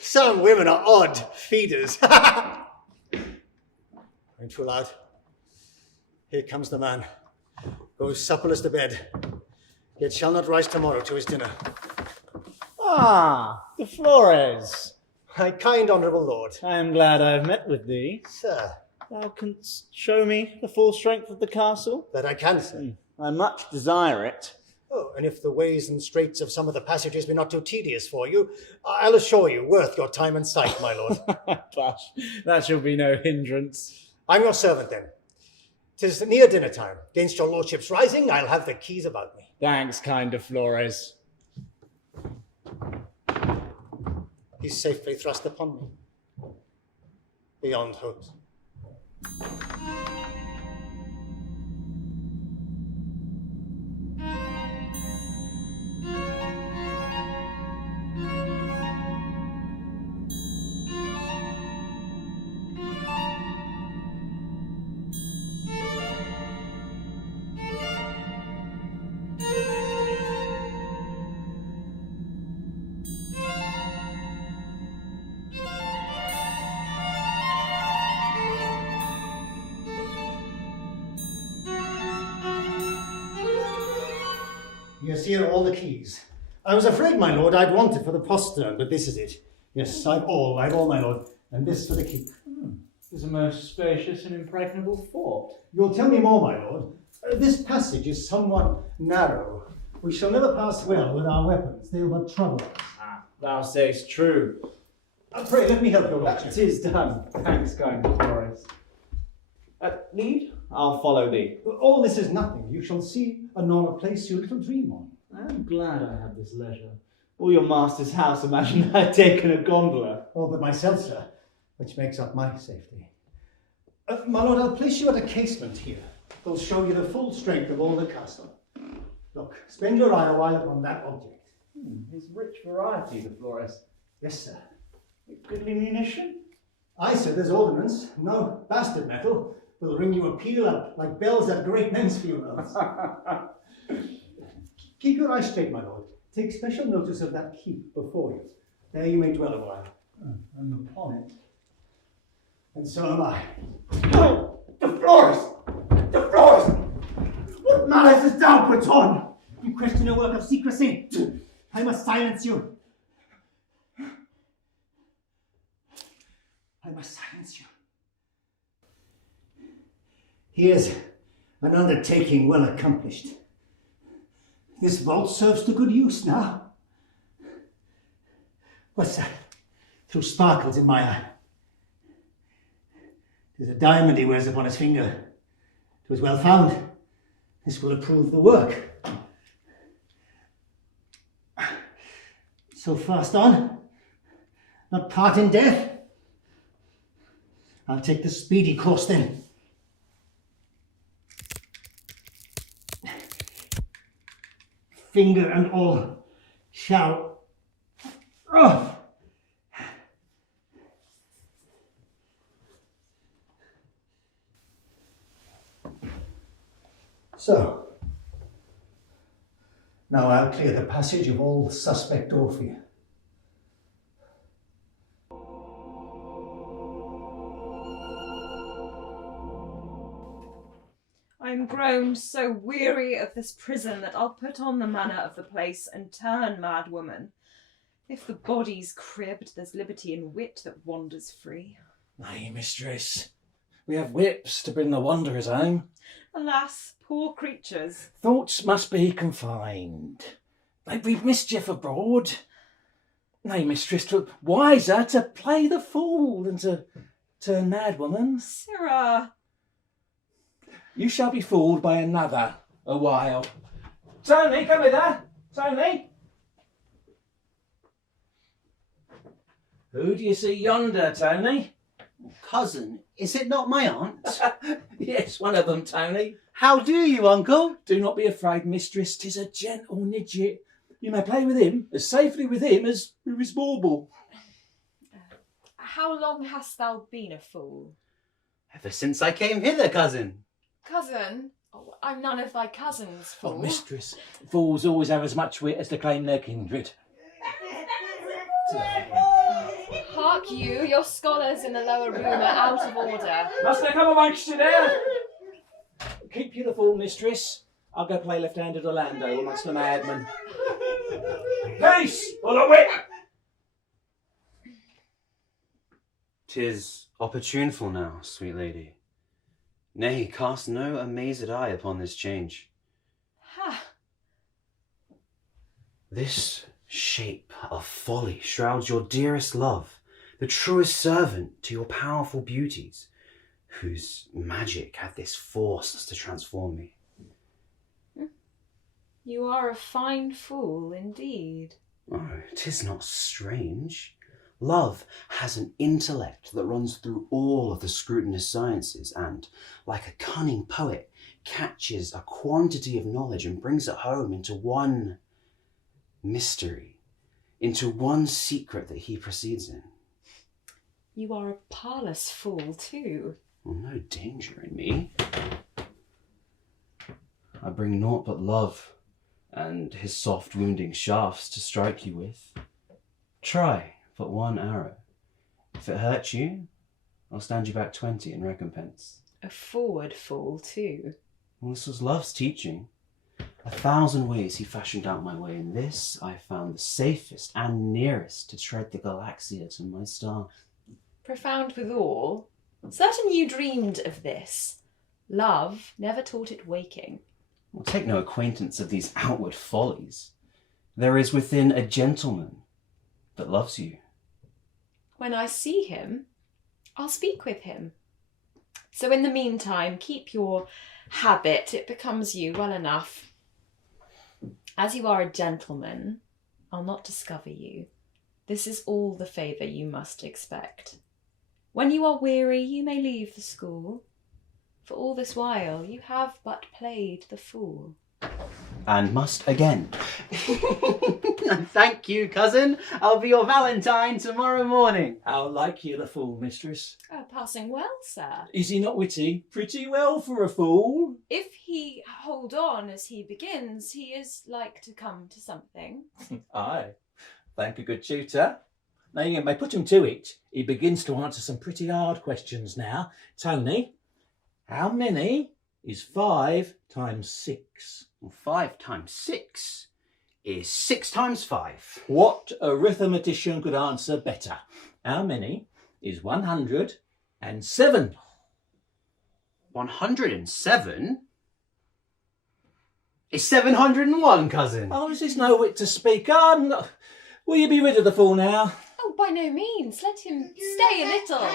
Some women are odd feeders. I'm too loud. Here comes the man. Goes supperless to bed, yet shall not rise tomorrow to his dinner. Ah, de Flores. My kind honourable lord. I am glad I have met with thee. Sir. Thou canst show me the full strength of the castle? That I can, sir. I much desire it. Oh, and if the ways and straits of some of the passages be not too tedious for you, I'll assure you worth your time and sight, my lord. Tush, that shall be no hindrance. I'm your servant, then. 'Tis near dinner time. Against your lordship's rising, I'll have the keys about me. Thanks, kind de Flores. He's safely thrust upon me. Beyond hopes. Yes, here are all the keys. I was afraid, my lord, I'd want it for the postern, but this is it. Yes, I've all, my lord, and this for the keep. It's a most spacious and impregnable fort. You'll tell me more, my lord. This passage is somewhat narrow. We shall never pass well with our weapons. They'll but trouble us. Thou sayest true. Pray, let me help your lordship. That is done. Thanks, kind de Flores. Lead? I'll follow thee. All this is nothing. You shall see anon a place you little dream on. I am glad I have this leisure. All your master's house imagined I had taken a gondola. All but myself, sir, which makes up my safety. My lord, I'll place you at a casement here. They'll show you the full strength of all the castle. Look, spend your eye a while upon that object. His rich variety, de Flores. Yes, sir. Goodly munition? Aye, sir, there's ordnance. No bastard metal. Will ring you a peal up like bells at great men's funerals. Keep your eyes straight, my lord. Take special notice of that keep before you. There you may dwell a while. I'm upon it. And so am I. Oh, de Flores! De Flores! What malice hast thou put on? You question a work of secrecy. I must silence you. I must silence you. Here's an undertaking well accomplished. This vault serves to good use now. What's that? Through sparkles in my eye. 'Tis a diamond he wears upon his finger. 'Twas well found. This will approve the work. So fast on? Not part in death? I'll take the speedy course then. Finger and all shall. Oh. So, now I'll clear the passage of all suspect Orphea. I am grown so weary of this prison that I'll put on the manner of the place and turn mad woman. If the body's cribbed, there's liberty in wit that wanders free. Aye, mistress. We have whips to bring the wanderers home. Alas, poor creatures. Thoughts must be confined. They breed mischief abroad. Nay, mistress, 'twere wiser to play the fool than to turn mad woman. Sirrah. You shall be fooled by another a while. Tony, come hither. Tony. Who do you see yonder, Tony? Cousin, is it not my aunt? Yes, one of them, Tony. How do you, uncle? Do not be afraid, mistress. 'Tis a gentle midget. You may play with him as safely with him as with his bauble. How long hast thou been a fool? Ever since I came hither, cousin. Cousin? Oh, I'm none of thy cousins, fool. Oh, mistress, fools always have as much wit as to claim their kindred. Hark you, your scholars in the lower room are out of order. Must I come amongst you there? Keep you the fool, mistress. I'll go play left-handed Orlando amongst the madmen. Peace, or the whip! 'Tis opportuneful now, sweet lady. Nay, cast no amazed eye upon this change. Ha! This shape of folly shrouds your dearest love, the truest servant to your powerful beauties, whose magic hath this force as to transform me. You are a fine fool indeed. Oh, 'tis not strange. Love has an intellect that runs through all of the scrutinous sciences and, like a cunning poet, catches a quantity of knowledge and brings it home into one mystery, into one secret that he proceeds in. You are a parlous fool too. Well, no danger in me. I bring naught but love and his soft wounding shafts to strike you with. Try but one arrow. If it hurts you, I'll stand you back 20 in recompense. A forward fool too. Well, this was love's teaching. 1,000 ways he fashioned out my way, and this I found the safest and nearest to tread the galaxia to my star. Profound withal, certain you dreamed of this. Love never taught it waking. Well, take no acquaintance of these outward follies. There is within a gentleman that loves you. When I see him, I'll speak with him. So in the meantime, keep your habit. It becomes you well enough. As you are a gentleman, I'll not discover you. This is all the favour you must expect. When you are weary, you may leave the school. For all this while, you have but played the fool. And must again. Thank you, cousin. I'll be your Valentine tomorrow morning. How like you the fool, mistress? Passing well, sir. Is he not witty? Pretty well for a fool. If he hold on as he begins, he is like to come to something. Aye, thank a good tutor. Now you may put him to it. He begins to answer some pretty hard questions now. Tony, how many is 5 times 6? Well, 5 times 6 is 6 times 5. What arithmetician could answer better? How many is 107? 107 is 701, cousin. Oh, this is no wit to speak on. Will you be rid of the fool now? Oh, by no means. Let him stay a little.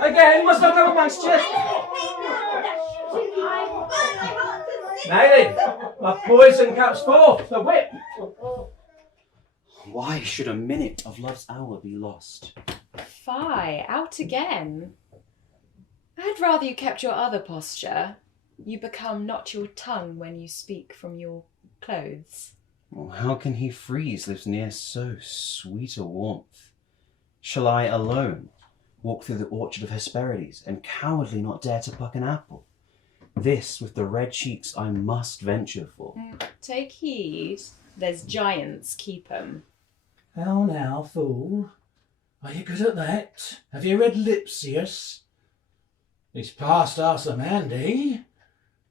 Again, must I come amongst you? Nay then, my poison comes forth, the whip. Why should a minute of love's hour be lost? Fie, out again. I had rather you kept your other posture. You become not your tongue when you speak from your clothes. Well, how can he freeze lives near so sweet a warmth? Shall I alone walk through the orchard of Hesperides, and cowardly not dare to pluck an apple? This, with the red cheeks, I must venture for. Take heed, there's giants keep 'em. How now, fool? Are you good at that? Have you read Lipsius? He's past Arsamandy.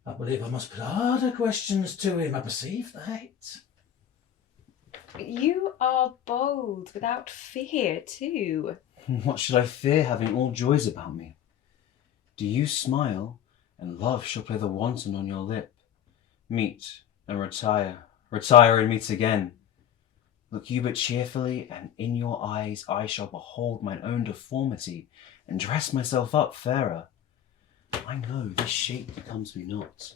I believe I must put harder questions to him, I perceive that. You are bold without fear, too. What should I fear, having all joys about me? Do you smile, and love shall play the wanton on your lip? Meet and retire, retire and meet again. Look you but cheerfully, and in your eyes I shall behold mine own deformity, and dress myself up fairer. I know this shape becomes me not,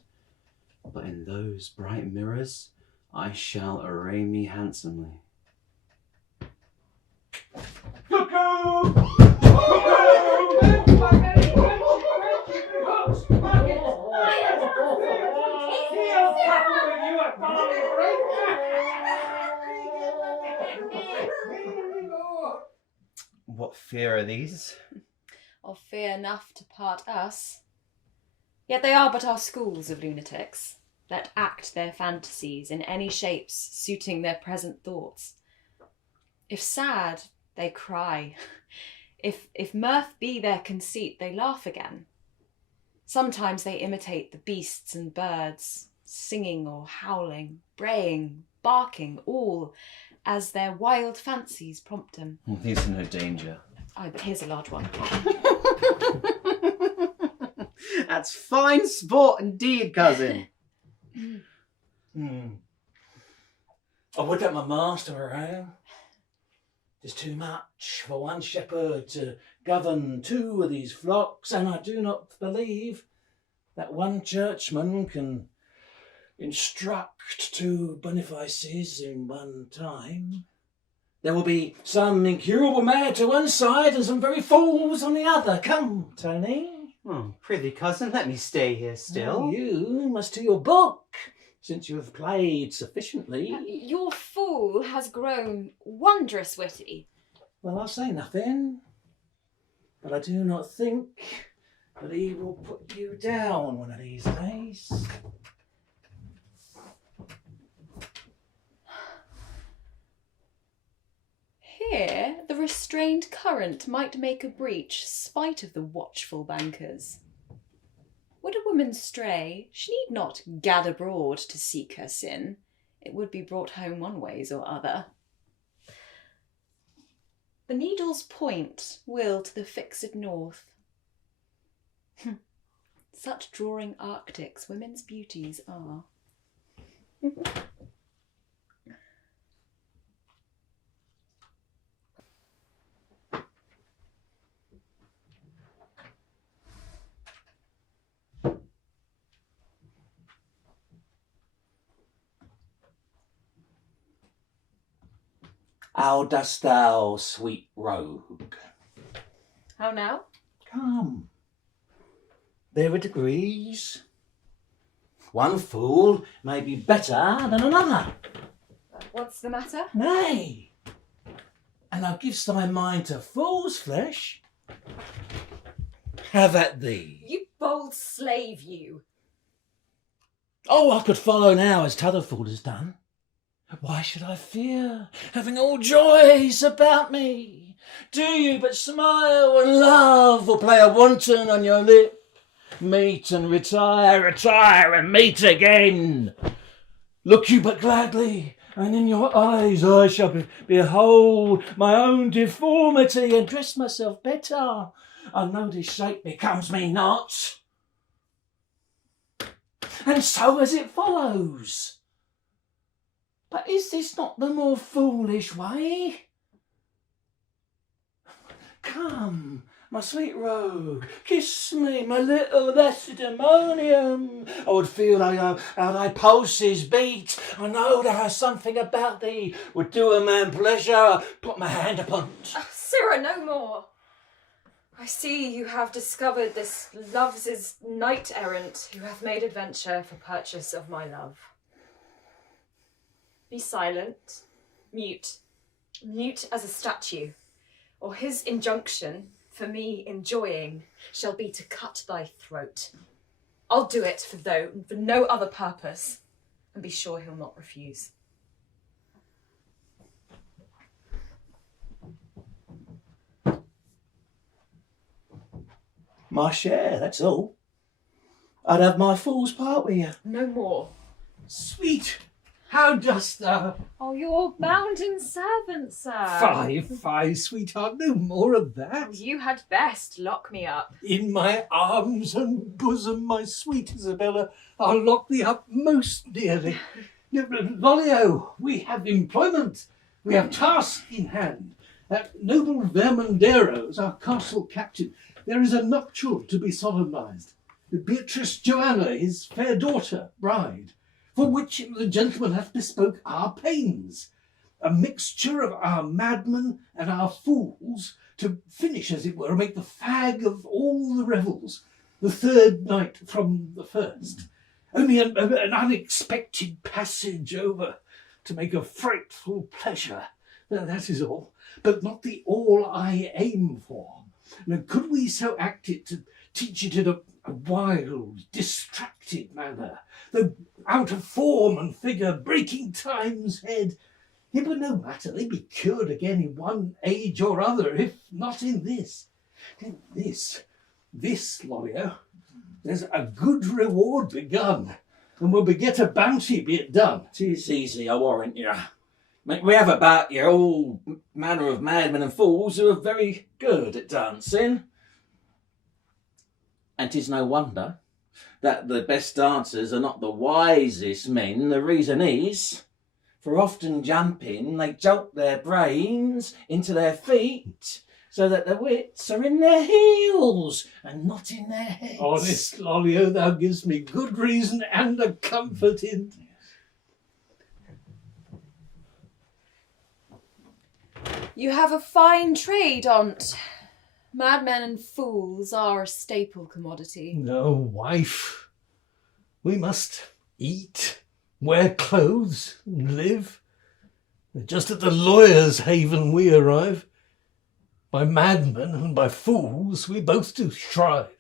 but in those bright mirrors I shall array me handsomely. Cuckoo! What fear are these? Of fear enough to part us. Yet they are but our schools of lunatics, that act their fantasies in any shapes suiting their present thoughts. If sad, they cry. If mirth be their conceit, they laugh again. Sometimes they imitate the beasts and birds, singing or howling, braying, barking, all as their wild fancies prompt them. These are no danger. Aye, but here's a large one. That's fine sport indeed, cousin. I would that my master were home. 'Tis too much for one shepherd to govern 2 of these flocks, and I do not believe that one churchman can instruct 2 benefices in one time. There will be some incurable mad to one side and some very fools on the other. Come, Tony. Oh, prithee, cousin, let me stay here still. Oh, you must do your book, since you have played sufficiently. Your fool has grown wondrous witty. Well, I'll say nothing, but I do not think that he will put you down one of these days. Here, the restrained current might make a breach, spite of the watchful bankers. Would a woman stray, she need not gad abroad to seek her sin. It would be brought home one ways or other. The needle's point will to the fixed north. Such drawing Arctics women's beauties are. How dost thou, sweet rogue? How now? Come. There are degrees. One fool may be better than another. What's the matter? Nay. And thou givest thy mind to fool's flesh. Have at thee. You bold slave, you. Oh, I could follow now as t'other fool has done. Why should I fear, having all joys about me? Do you but smile and love, or play a wanton on your lip? Meet and retire, retire and meet again. Look you but gladly, and in your eyes I shall behold my own deformity, and dress myself better. I know this shape becomes me not. And so as it follows. But is this not the more foolish way? Come, my sweet rogue, kiss me, my little Lacedaemonian. I would feel how thy pulses beat. I know there is something about thee would do a man pleasure. Put my hand upon't. Sirrah, no more. I see you have discovered this love's knight-errant who hath made adventure for purchase of my love. Be silent, mute as a statue, or his injunction, for me enjoying, shall be to cut thy throat. I'll do it for no other purpose, and be sure he'll not refuse. My share, that's all. I'd have my fool's part with you. No more. Sweet how dost thou? Oh, your bounden servant, sir. Fie, sweetheart, no more of that. Oh, you had best lock me up. In my arms and bosom, my sweet Isabella, I'll lock thee up most dearly. Lollio, we have employment, we have task in hand. At noble Vermandero's, our castle captain, there is a nuptial to be solemnized. Beatrice Joanna, his fair daughter, bride, for which the gentleman hath bespoke our pains. A mixture of our madmen and our fools, to finish, as it were, make the fag of all the revels, the third night from the first. Only an unexpected passage over, to make a frightful pleasure. That is all, but not the all I aim for. Now, could we so act it to teach it in a wild, distracted manner, though out of form and figure, breaking time's head, it were no matter, they'd be cured again in one age or other, if not in this. In this, Lollio, there's a good reward begun, and will beget a bounty, be it done. 'Tis easy, I warrant you. We have about you all manner of madmen and fools who are very good at dancing. And 'tis no wonder that the best dancers are not the wisest men. The reason is, for often jumping, they jolt their brains into their feet, so that the wits are in their heels and not in their heads. Honest, Lollio, thou givest me good reason and a comfort in. You have a fine trade on't. Madmen and fools are a staple commodity. No, wife, we must eat, wear clothes, and live. Just at the lawyer's haven we arrive. By madmen and by fools we both do strive.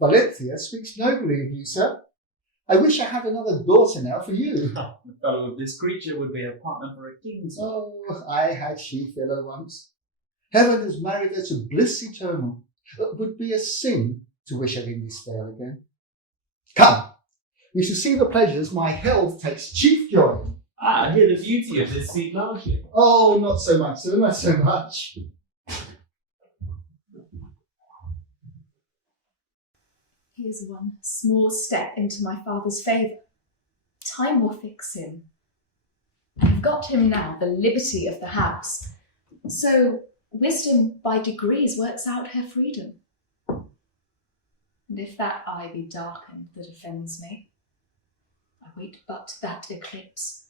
Valencia speaks nobly of you, sir. I wish I had another daughter now for you. Oh, this creature would be a partner for a king. Oh, I had she-filler once. Heaven has married her to bliss eternal. It would be a sin to wish her in despair again. Come, we shall see the pleasures my health takes chief joy in. I hear the beauty of this sea largely. Oh, not so much, sir, not so much. Here's one small step into my father's favour. Time will fix him. I've got him now the liberty of the house. So wisdom by degrees works out her freedom. And if that eye be darkened that offends me, I wait but that eclipse.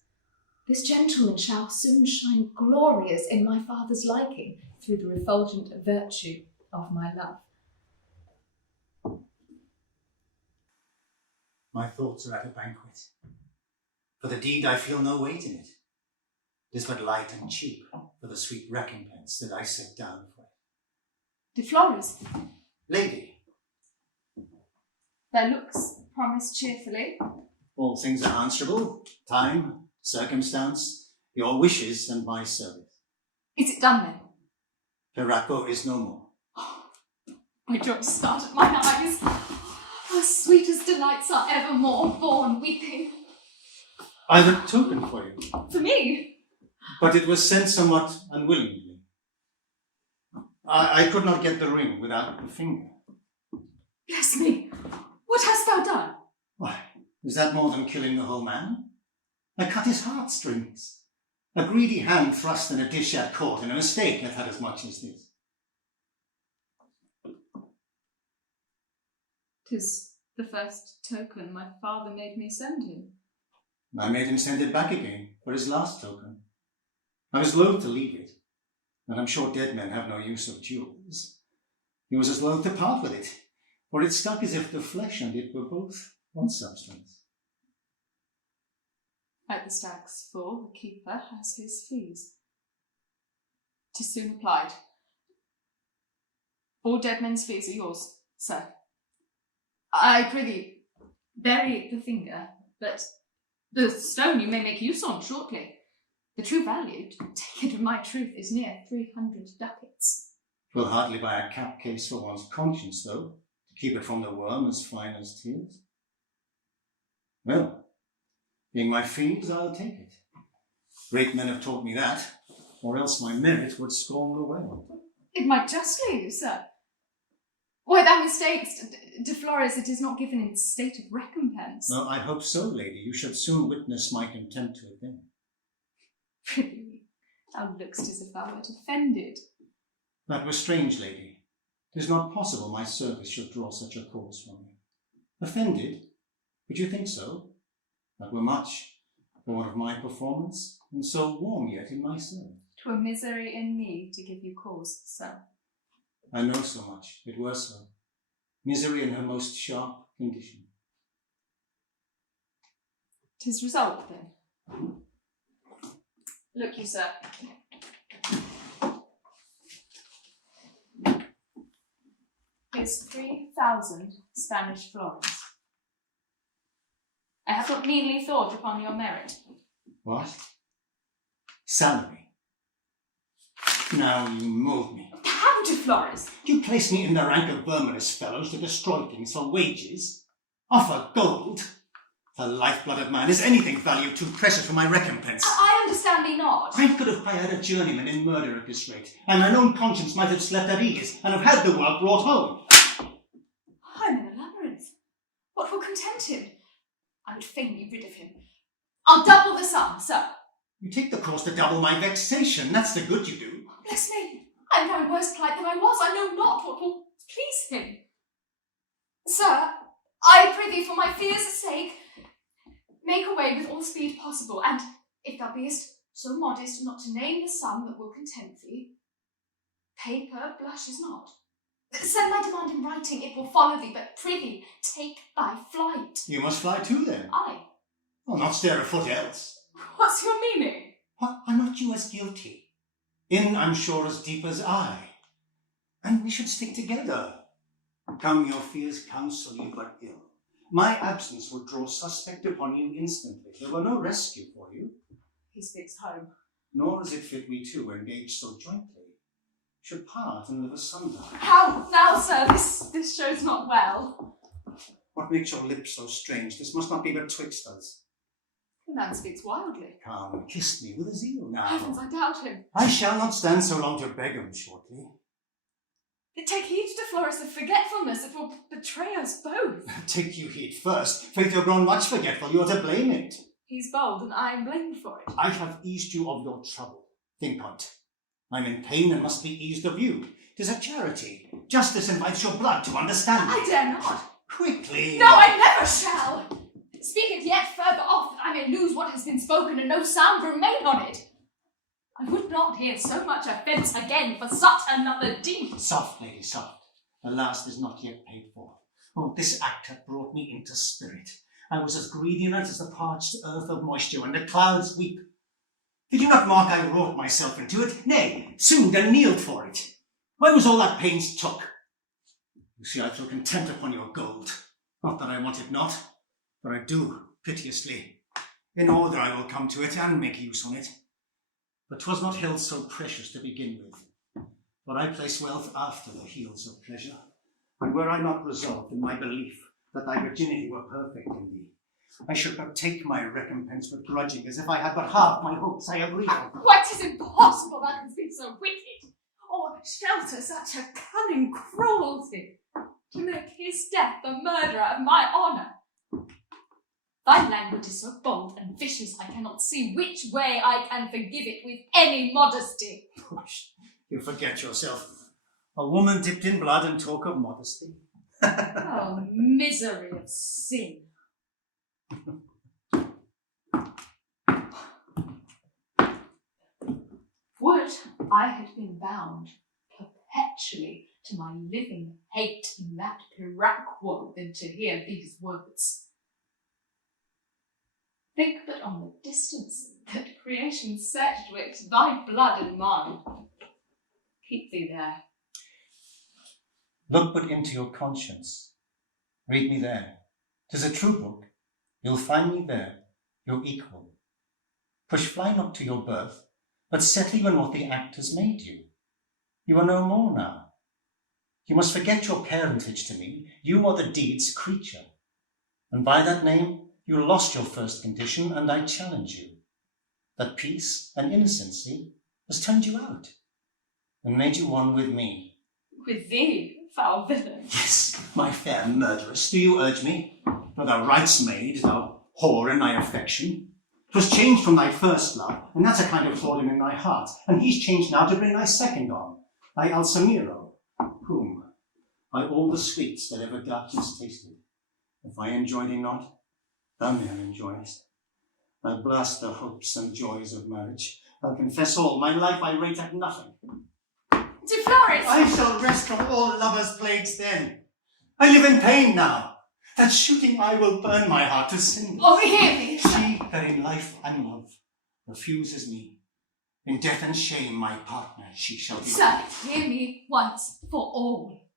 This gentleman shall soon shine glorious in my father's liking through the refulgent virtue of my love. My thoughts are at a banquet. For the deed I feel no weight in it. It is but light and cheap for the sweet recompense that I set down for it. De Flores, Lady, thy looks promise cheerfully. all things are answerable. Time, circumstance, your wishes and my service. Is it done then? Perraco is no more. My joy start at mine eyes. Our sweetest delights are evermore born weeping. I've a token for you, For me? but it was sent somewhat unwillingly. I could not get the ring without the finger. Bless me. What hast thou done? Why, is that more than killing the whole man? I cut his heartstrings. A greedy hand thrust in a dish at court, and a mistake hath had as much as this. 'Tis the first token my father made me send him. I made him send it back again for his last token. I was loath to leave it, and I'm sure dead men have no use of jewels. He was as loath to part with it, for it stuck as if the flesh and it were both one substance. At the stag's full, the keeper has his fees. 'Tis soon applied. All dead men's fees are yours, sir. I prithee, bury the finger, but The stone you may make use on shortly. The true value, to take it of my truth, is near 300 ducats. 'Twill hardly buy a cap case for one's conscience, though, to keep it from the worm as fine as tears. Well, being my fees, I'll take it. Great men have taught me that, or else my merit would scorn the way. It might justly, sir. Why, thou mistakes, De Flores, it is not given in state of recompense. No, I hope so, lady. You should soon witness my contempt to it then. Really, thou look'st as if thou wert offended. That was strange, lady. 'Tis not possible my service should draw such a cause from me. Offended? Would you think so? That were much for one of my performance, and so warm yet in my service. 'Twere misery in me to give you cause, sir. I know so much, it were so. Misery in her most sharp condition. 'Tis resolved, then. Look you, sir. Here's 3,000 Spanish florins. I have not meanly thought upon your merit. What? Salary? Now you mould me. How, De Flores? You place me in the rank of verminous fellows to destroy things for wages? Offer gold? The lifeblood of man, is anything valued too precious for my recompense? I understand thee not. I could have hired a journeyman in murder at this rate, and mine own conscience might have slept at ease, and have had the work brought home. I'm in a labyrinth. What will content him? I would fain be rid of him. I'll double the sum, sir. You take the course to double my vexation, that's the good you do. Bless me, I am now in worse plight than I was. I know not what will please him. Sir, I prithee for my fears' sake, make away with all speed possible, and if thou beest so modest not to name the sum that will content thee, paper blushes not. Send thy demand in writing, it will follow thee, but prithee, take thy flight. You must fly too, then. Aye. Well, not stir a foot else. What's your meaning? What, are not you as guilty? In, I'm sure, as deep as I. And we should stick together. Come, your fears counsel you but ill. My absence would draw suspect upon you instantly. There were no rescue for you. He speaks home. Nor is it fit we two, engaged so jointly, should part and live asunder. How now, sir? This shows not well. What makes your lips so strange? This must not be betwixt us. The man speaks wildly. Come, kiss me with a zeal now. Heavens, I doubt him. I shall not stand so long to beg him shortly. Take heed, De Flores, of forgetfulness. It will betray us both. Take you heed first. Faith, you're grown much forgetful. You are to blame it. He's bold, and I am blamed for it. I have eased you of your trouble. Think on't. I'm in pain and must be eased of you. 'Tis a charity. Justice invites your blood to understand me. I dare not. Quickly. No, I never shall. Speak it yet further off, that I may lose what has been spoken, and no sound remain on it. I would not hear so much offence again for such another deed. Soft, lady, soft. The last is not yet paid for. Oh, this act hath brought me into spirit. I was as greedy in it as the parched earth of moisture when the clouds weep. Did you not mark I wrought myself into it? Nay, sued and kneeled for it. Why was all that pains took? You see, I throw contempt upon your gold. Not that I want it not, but I do, piteously. In order I will come to it and make use on it. But 'twas not held so precious to begin with. For I place wealth after the heels of pleasure. And were I not resolved in my belief that thy virginity were perfect in thee, I should but take my recompense with grudging, as if I had but half my hopes I agree on. Why, 'tis impossible thou canst be so wicked, or shelter such a cunning cruelty, to make his death the murderer of my honour. Thy language is so bold and vicious, I cannot see which way I can forgive it with any modesty. Push, you forget yourself. A woman dipped in blood and talk of modesty. Oh, misery of sin. Would I had been bound perpetually to my living hate in that Piraquo than to hear these words. Think but on the distance that creation set twixt thy blood and mine. Keep thee there. Look but into your conscience. Read me there. 'Tis a true book. You'll find me there, your equal. Push fly not to your birth, but settle you in what the act has made you. You are no more now. You must forget your parentage to me. You are the deed's creature. And by that name, you lost your first condition, and I challenge you. That peace and innocency has turned you out and made you one with me. With thee, foul villain. Yes, my fair murderess, do you urge me? For thou rights maid, thou whore in thy affection. 'Twas changed from thy first love, and that's a kind of whoredom in thy heart, and he's changed now to bring thy second on, thy Alsamiro, whom, by all the sweets that ever darkness tasted, if I enjoy thee not, thou ne'er enjoyest. I blast the hopes and joys of marriage. I'll confess all, my life I rate at nothing. To Florence! I shall rest from all lovers' plagues then. I live in pain now. That shooting eye will burn my heart to cinders. Oh, hear me! She that in life and love refuses me, in death and shame my partner she shall be. Sir, hear me once for all.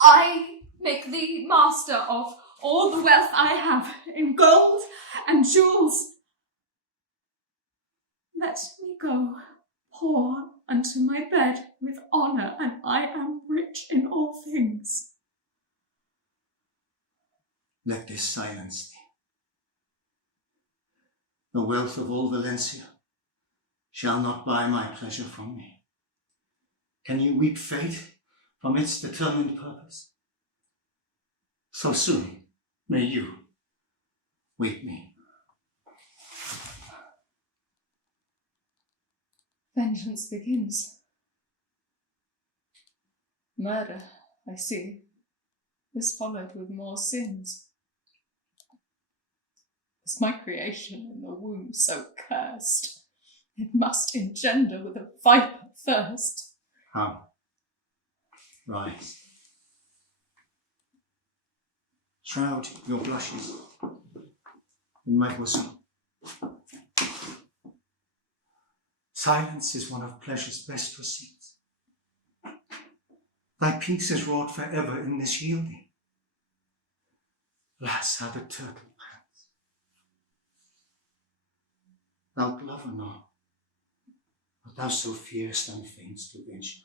I make thee master of all the wealth I have in gold and jewels. Let me go, poor unto my bed with honour, and I am rich in all things. Let this silence thee. The wealth of all Valencia shall not buy my pleasure from me. Can you weep fate from its determined purpose? So soon may you weep me. Vengeance begins. Murder, I see, is followed with more sins. Is my creation in the womb so cursed? It must engender with a viper first. How? Rise. Shroud your blushes in my bosom. Silence is one of pleasure's best receipts. Thy peace is wrought forever in this yielding. Alas, how the turtle pants. Thou lover not, but thou so fierce and faints to venture.